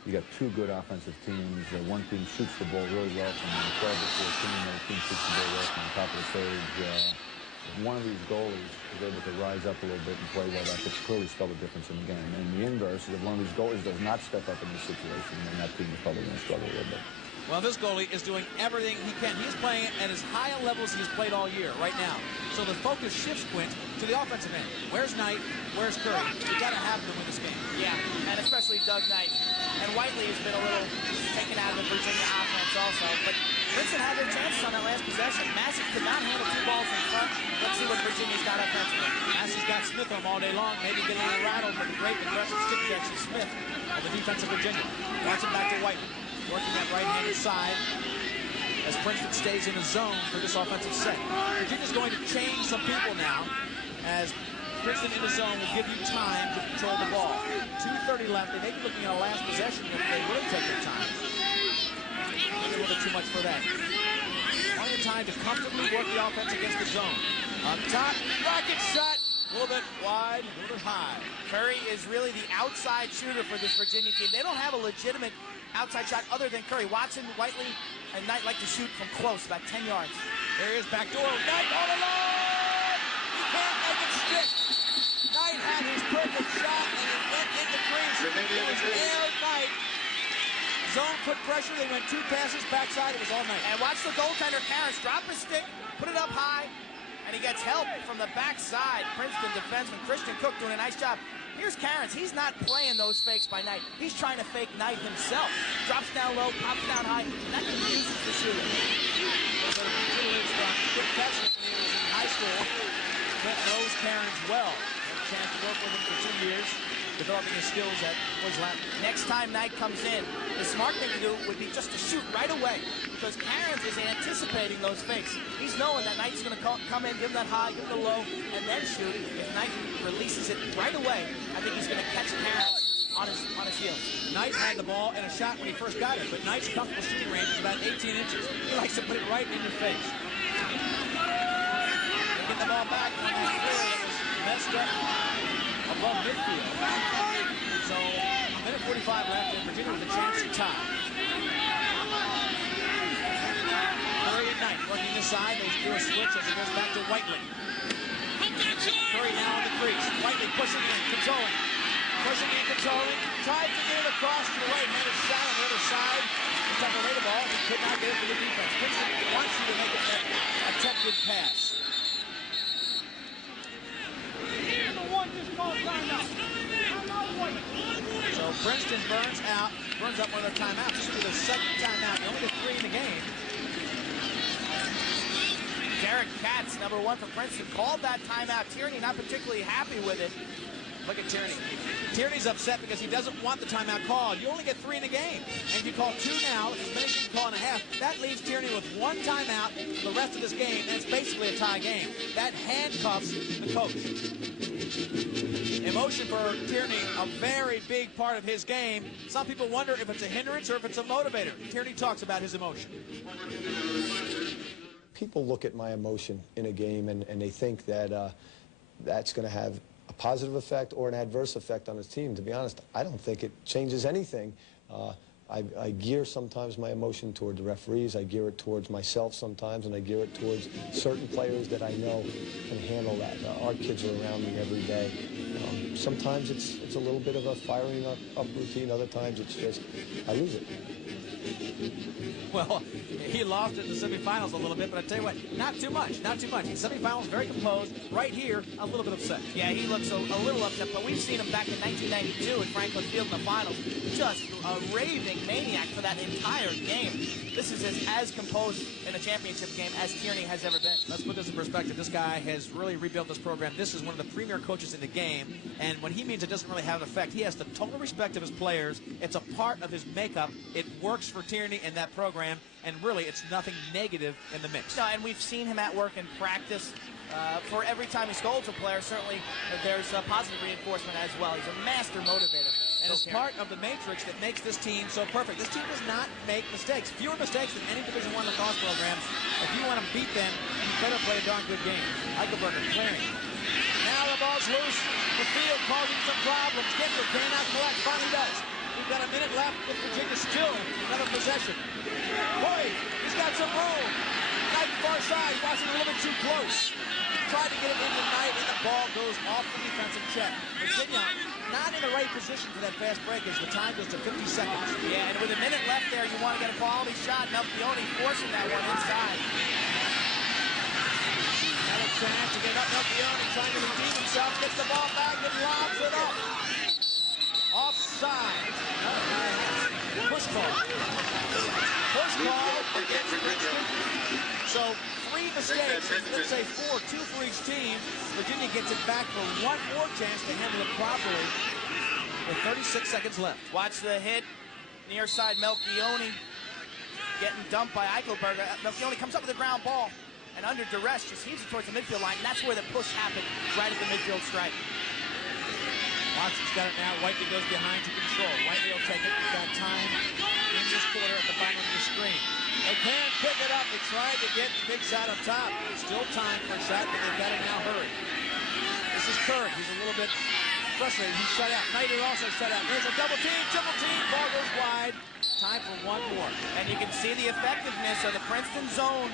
You got two good offensive teams. One team shoots the ball really well from the 12 to 14. The other team shoots the ball well from the top of the cage. If one of these goalies is able to rise up a little bit and play well, that could clearly spell a difference in the game. And the inverse is if one of these goalies does not step up in this situation, then that team is probably going to struggle a little bit. Well, this goalie is doing everything he can. He's playing at as high a level as he's played all year right now. So the focus shifts, Quint, to the offensive end. Where's Knight? Where's Curry? You got to have them to win this game. Yeah, and especially Doug Knight. And Whiteley has been a little taken out of the Virginia offense also. But Princeton had their chances on that last possession. Massey could not handle two balls in front. Let's see what Virginia's got offensively. Massey's got Smith on him all day long. Maybe getting a little rattled with a great aggressive stick action. Smith of the defense of Virginia. Watch it back to Whiteley. Working that right-handed side as Princeton stays in a zone for this offensive set. Virginia's going to change some people now as Princeton in the zone will give you time to control the ball. 2:30 left. They may be looking at a last possession if they really take their time. Maybe a little bit too much for that. Plenty of time to comfortably work the offense against the zone. Up top, rocket shot. A little bit wide, a little bit high. Curry is really the outside shooter for this Virginia team. They don't have a legitimate outside shot other than Curry. Watson, Whiteley, and Knight like to shoot from close, about 10 yards. There he is, back door. Knight all alone! He can't make it stick. Knight had his perfect shot, and it went in the crease. It was Air Knight. Zone put pressure. They went two passes backside. It was all Knight. And watch the goaltender, Karras, drop his stick, put it up high, and he gets help from the backside. Princeton defenseman Christian Cook doing a nice job. Here's Karras. He's not playing those fakes by Knight. He's trying to fake Knight himself. Drops down low, pops down high. That confuses the shooter. Quick catch when he was in high school. Clint knows Karras well. Had a chance to work with him for 2 years, developing his skills at Boys Latin. Next time Knight comes in, the smart thing to do would be just to shoot right away because Karras is anticipating those fakes. He's knowing that Knight's going to come in, give him that high, give him the low, and then shoot. If Knight releases it right away, I think he's going to catch Karras on his heels. Knight had the ball and a shot when he first got it, but Knight's comfortable shooting range is about 18 inches. He likes to put it right in your face. They get the ball back on that clear that was messed up above midfield. So, a minute 45 left, and Virginia with a chance to tie. Curry and Knight working this side. They do a switch as it goes back to Whiteley. Curry now on the crease. Whiteley pushing in, controlling. Pushing in, controlling. Tried to get it across to the right-handed shot on the other side. He's trying to lay the ball. He could not get it to the defense. Princeton wants you to make it that attempted pass. So Princeton burns up one of their timeouts. This will be the second timeout. They only get 3 in the game. Derek Katz, number 1 for Princeton, called that timeout. Tierney not particularly happy with it. Look at Tierney. Tierney's upset because he doesn't want the timeout called. You only get 3 in a game. And if you call 2 now, as many as you can call in a half, that leaves Tierney with 1 timeout for the rest of this game, and it's basically a tie game. That handcuffs the coach. Emotion for Tierney, a very big part of his game. Some people wonder if it's a hindrance or if it's a motivator. Tierney talks about his emotion. People look at my emotion in a game and they think that that's going to have a positive effect or an adverse effect on his team. To be honest, I don't think it changes anything. I gear sometimes my emotion toward the referees, I gear it towards myself sometimes, and I gear it towards certain players that I know can handle that. Our kids are around me every day. sometimes it's a little bit of a firing up routine. Other times it's just I lose it. Well, he lost it in the semifinals a little bit, but I tell you what, not too much. The semifinals, very composed. Right here, a little bit upset. Yeah, he looks a little upset, but we've seen him back in 1992 at Franklin Field in the finals. Just a raving maniac for that entire game. This is as composed in a championship game as Tierney has ever been. Let's put this in perspective. This guy has really rebuilt this program. This is one of the premier coaches in the game, and when he means it doesn't really have an effect, he has the total respect of his players. It's a part of his makeup. It works for Tierney and that program, and really it's nothing negative in the mix. No, and we've seen him at work in practice. For every time he scolds a player, certainly there's a positive reinforcement as well. He's a master motivator. And it's part of the matrix that makes this team so perfect. This team does not make mistakes. Fewer mistakes than any Division I lacrosse program. If you want to beat them, you better play a darn good game. Eichelberger clearing. Now the ball's loose. The field causing some problems. Gifford cannot collect. Finally does. We've got a minute left with Virginia still another possession. Boy, he's got some room. Knight far side. Watching a little bit too close. Tried to get it in the Knight, and the ball goes off the defensive check. Virginia not in the right position for that fast break as the time goes to 50 seconds. Yeah, and with a minute left there, you want to get a quality shot. Melchione forcing that one inside. Another chance to get up. Melchione trying to redeem himself. Gets the ball back and lobs it up. Offside. Push call. Push call against Princeton. So 3 mistakes, let's say 4, 2 for each team. Virginia gets it back for one more chance to handle it properly with 36 seconds left. Watch the hit. Near side, Melchione getting dumped by Eichelberger. Melchione comes up with a ground ball and under duress just heaves it towards the midfield line. And that's where the push happened, right at the midfield stripe. Watson's got it now. Whiteley goes behind to control. Whiteley will take it. We've got time in this quarter at the bottom of the screen. They can't pick it up. They tried to get the big shot up top. Still time for a shot, but they've got to now hurry. This is Curry. He's a little bit frustrated. He's shut out. Knight is also shut out. There's a double team, triple team. Ball goes wide. Time for one more. And you can see the effectiveness of the Princeton zone,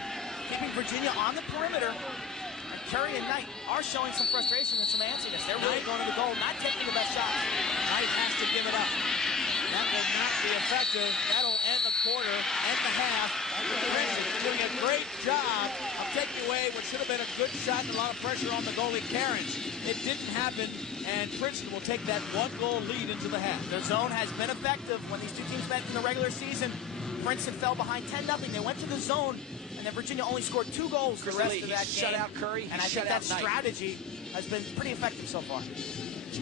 keeping Virginia on the perimeter. And Curry and Knight are showing some frustration and some antsiness. They're really going to the goal, not taking the best shots. Knight has to give it up. That will not be effective. That'll end the quarter, end the half. Princeton doing a great job of taking away what should have been a good shot and a lot of pressure on the goalie, Cairns. It didn't happen, and Princeton will take that 1-goal lead into the half. The zone has been effective. When these two teams met in the regular season, Princeton fell behind 10-0. They went to the zone, and then Virginia only scored 2 goals the rest of that game. Shut out Curry. And I think that strategy has been pretty effective so far.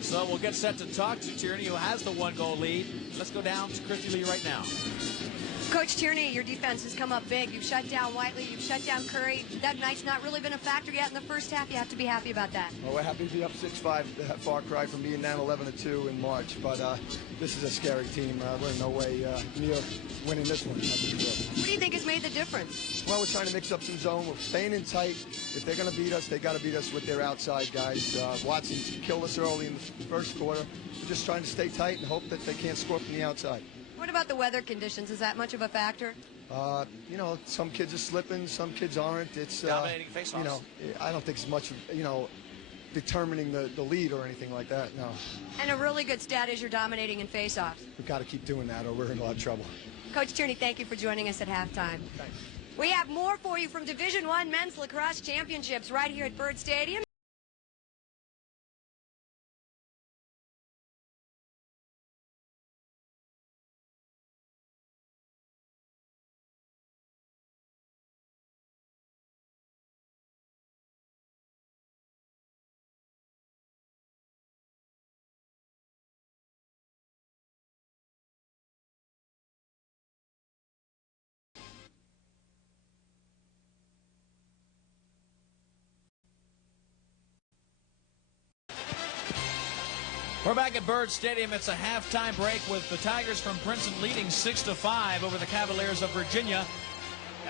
So we'll get set to talk to Tierney, who has the 1-goal lead. Let's go down to Christy Lee right now. Coach Tierney, your defense has come up big. You've shut down Whiteley. You've shut down Curry. That Knight's not really been a factor yet in the first half. You have to be happy about that. Well, we're happy to be up 6-5, far cry from being down 11-2 in March. But this is a scary team. We're in no way near winning this one. That's for sure. What do you think has made the difference? Well, we're trying to mix up some zone. We're staying in tight. If they're going to beat us, they got to beat us with their outside guys. Watson killed us early in the first quarter. We're just trying to stay tight and hope that they can't score from the outside. What about the weather conditions? Is that much of a factor? You know, some kids are slipping, some kids aren't. It's dominating face-offs. You know, I don't think it's much, determining the lead or anything like that. No. And a really good stat is you're dominating in face-offs. We've got to keep doing that, or we're in a lot of trouble. Coach Tierney, thank you for joining us at halftime. Thanks. We have more for you from Division I Men's Lacrosse Championships right here at Byrd Stadium. We're back at Byrd Stadium. It's a halftime break with the Tigers from Princeton leading 6-5 over the Cavaliers of Virginia.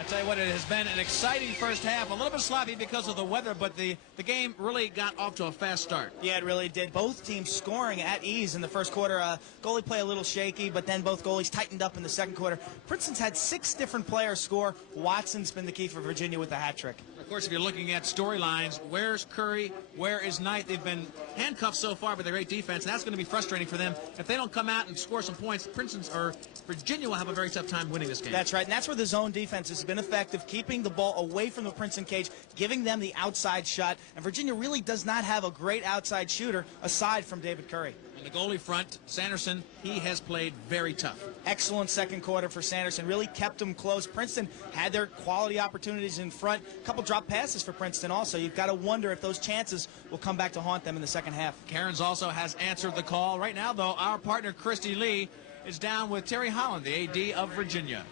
I tell you what, it has been an exciting first half. A little bit sloppy because of the weather, but the game really got off to a fast start. Yeah, it really did. Both teams scoring at ease in the first quarter. Goalie play a little shaky, but then both goalies tightened up in the second quarter. Princeton's had 6 different players score. Watson's been the key for Virginia with the hat trick. Of course, if you're looking at storylines, where's Curry? Where is Knight? They've been handcuffed so far by the great defense, and that's going to be frustrating for them. If they don't come out and score some points, Virginia will have a very tough time winning this game. That's right, and that's where the zone defense has been effective, keeping the ball away from the Princeton cage, giving them the outside shot. And Virginia really does not have a great outside shooter aside from David Curry. On the goalie front, Sanderson, he has played very tough. Excellent second quarter for Sanderson. Really kept them close. Princeton had their quality opportunities in front. A couple drop passes for Princeton also. You've got to wonder if those chances will come back to haunt them in the second half. Cairns also has answered the call. Right now, though, our partner, Christy Lee, is down with Terry Holland, the AD of Virginia.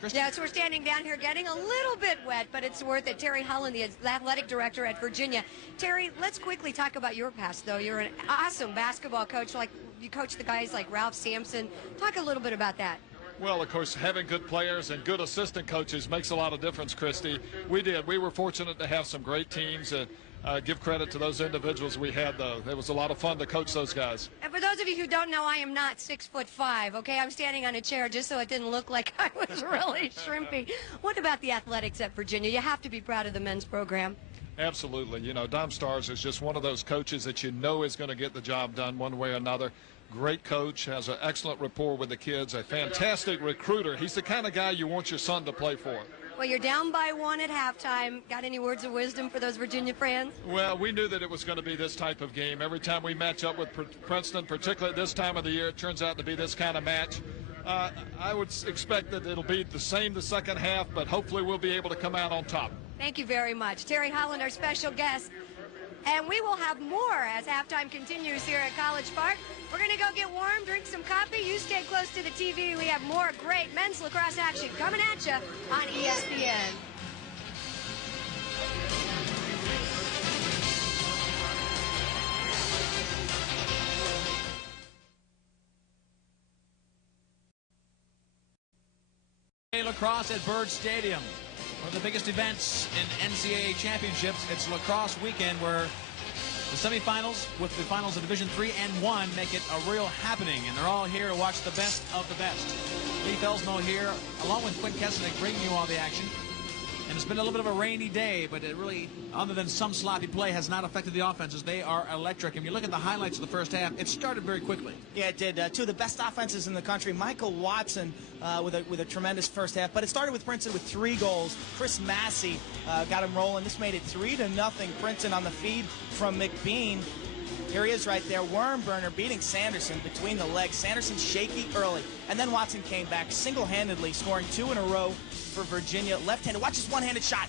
Christy? Yeah, so we're standing down here getting a little bit wet, but it's worth it. Terry Holland, the athletic director at Virginia. Terry, let's quickly talk about your past, though. You're an awesome basketball coach. Like you coach the guys like Ralph Sampson. Talk a little bit about that. Well, of course, having good players and good assistant coaches makes a lot of difference, Christy. We were fortunate to have some great teams, and give credit to those individuals we had, though. It was a lot of fun to coach those guys. And for those of you who don't know, I am not 6'5", okay? I'm standing on a chair just so it didn't look like I was really shrimpy. What about the athletics at Virginia? You have to be proud of the men's program. Absolutely. You know, Dom Stars is just one of those coaches that you know is going to get the job done one way or another. Great coach, has an excellent rapport with the kids, a fantastic recruiter. He's the kind of guy you want your son to play for. Well, you're down by 1 at halftime. Got any words of wisdom for those Virginia fans? Well, we knew that it was going to be this type of game. Every time we match up with Princeton, particularly at this time of the year, it turns out to be this kind of match. I would expect that it'll be the same the second half, but hopefully we'll be able to come out on top. Thank you very much. Terry Holland, our special guest. And we will have more as halftime continues here at College Park. We're going to go get warm, drink some coffee. You stay close to the TV. We have more great men's lacrosse action coming at you on ESPN. Lacrosse at Byrd Stadium. One of the biggest events in NCAA championships. It's lacrosse weekend where the semifinals with the finals of Division III and 1 make it a real happening, and they're all here to watch the best of the best. Lee Felsmo here, along with Quinn Kesnick, bringing you all the action. And it's been a little bit of a rainy day, but it really, other than some sloppy play, has not affected the offenses. They are electric. And you look at the highlights of the first half, it started very quickly. Yeah, it did. Two of the best offenses in the country. Michael Watson with a tremendous first half. But it started with Princeton with 3 goals. Chris Massey got him rolling. This made it 3-0. Princeton on the feed from McBean. Here he is right there. Wormburner beating Sanderson between the legs. Sanderson shaky early. And then Watson came back single-handedly, scoring 2 in a row for Virginia. Left-handed. Watch his one-handed shot.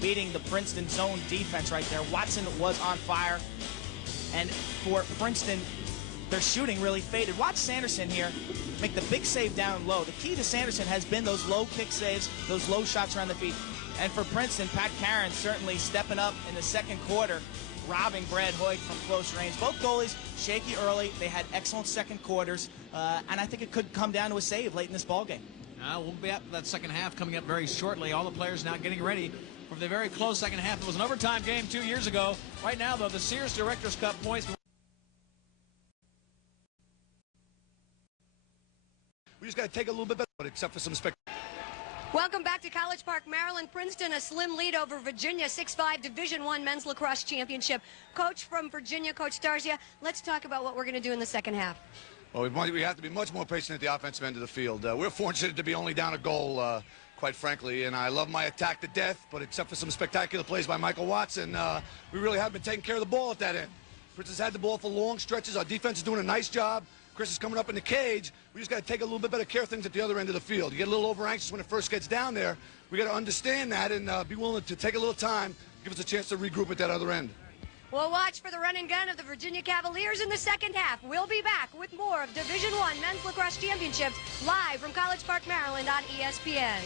Beating the Princeton zone defense right there. Watson was on fire. And for Princeton, their shooting really faded. Watch Sanderson here make the big save down low. The key to Sanderson has been those low kick saves, those low shots around the feet. And for Princeton, Pat Karen certainly stepping up in the second quarter, robbing Brad Hoyt from close range. Both goalies shaky early. They had excellent second quarters, and I think it could come down to a save late in this ballgame. We'll be at that second half coming up very shortly. All the players now getting ready for the very close second half. It was an overtime game 2 years ago. Right now, though, the Sears Directors Cup points. We just got to take a little bit better, except for some spectacular. Welcome back to College Park, Maryland. Princeton, a slim lead over Virginia, 6-5 Division I Men's Lacrosse Championship. Coach from Virginia, Coach Starzia, let's talk about what we're going to do in the second half. Well, we have to be much more patient at the offensive end of the field. We're fortunate to be only down a goal, quite frankly, and I love my attack to death, but except for some spectacular plays by Michael Watson, we really haven't been taking care of the ball at that end. Princeton's had the ball for long stretches. Our defense is doing a nice job. Chris is coming up in the cage. We just got to take a little bit better care of things at the other end of the field. You get a little over anxious when it first gets down there. We got to understand that and be willing to take a little time, give us a chance to regroup at that other end. We'll watch for the run and gun of the Virginia Cavaliers in the second half. We'll be back with more of Division I Men's Lacrosse Championships live from College Park, Maryland on ESPN.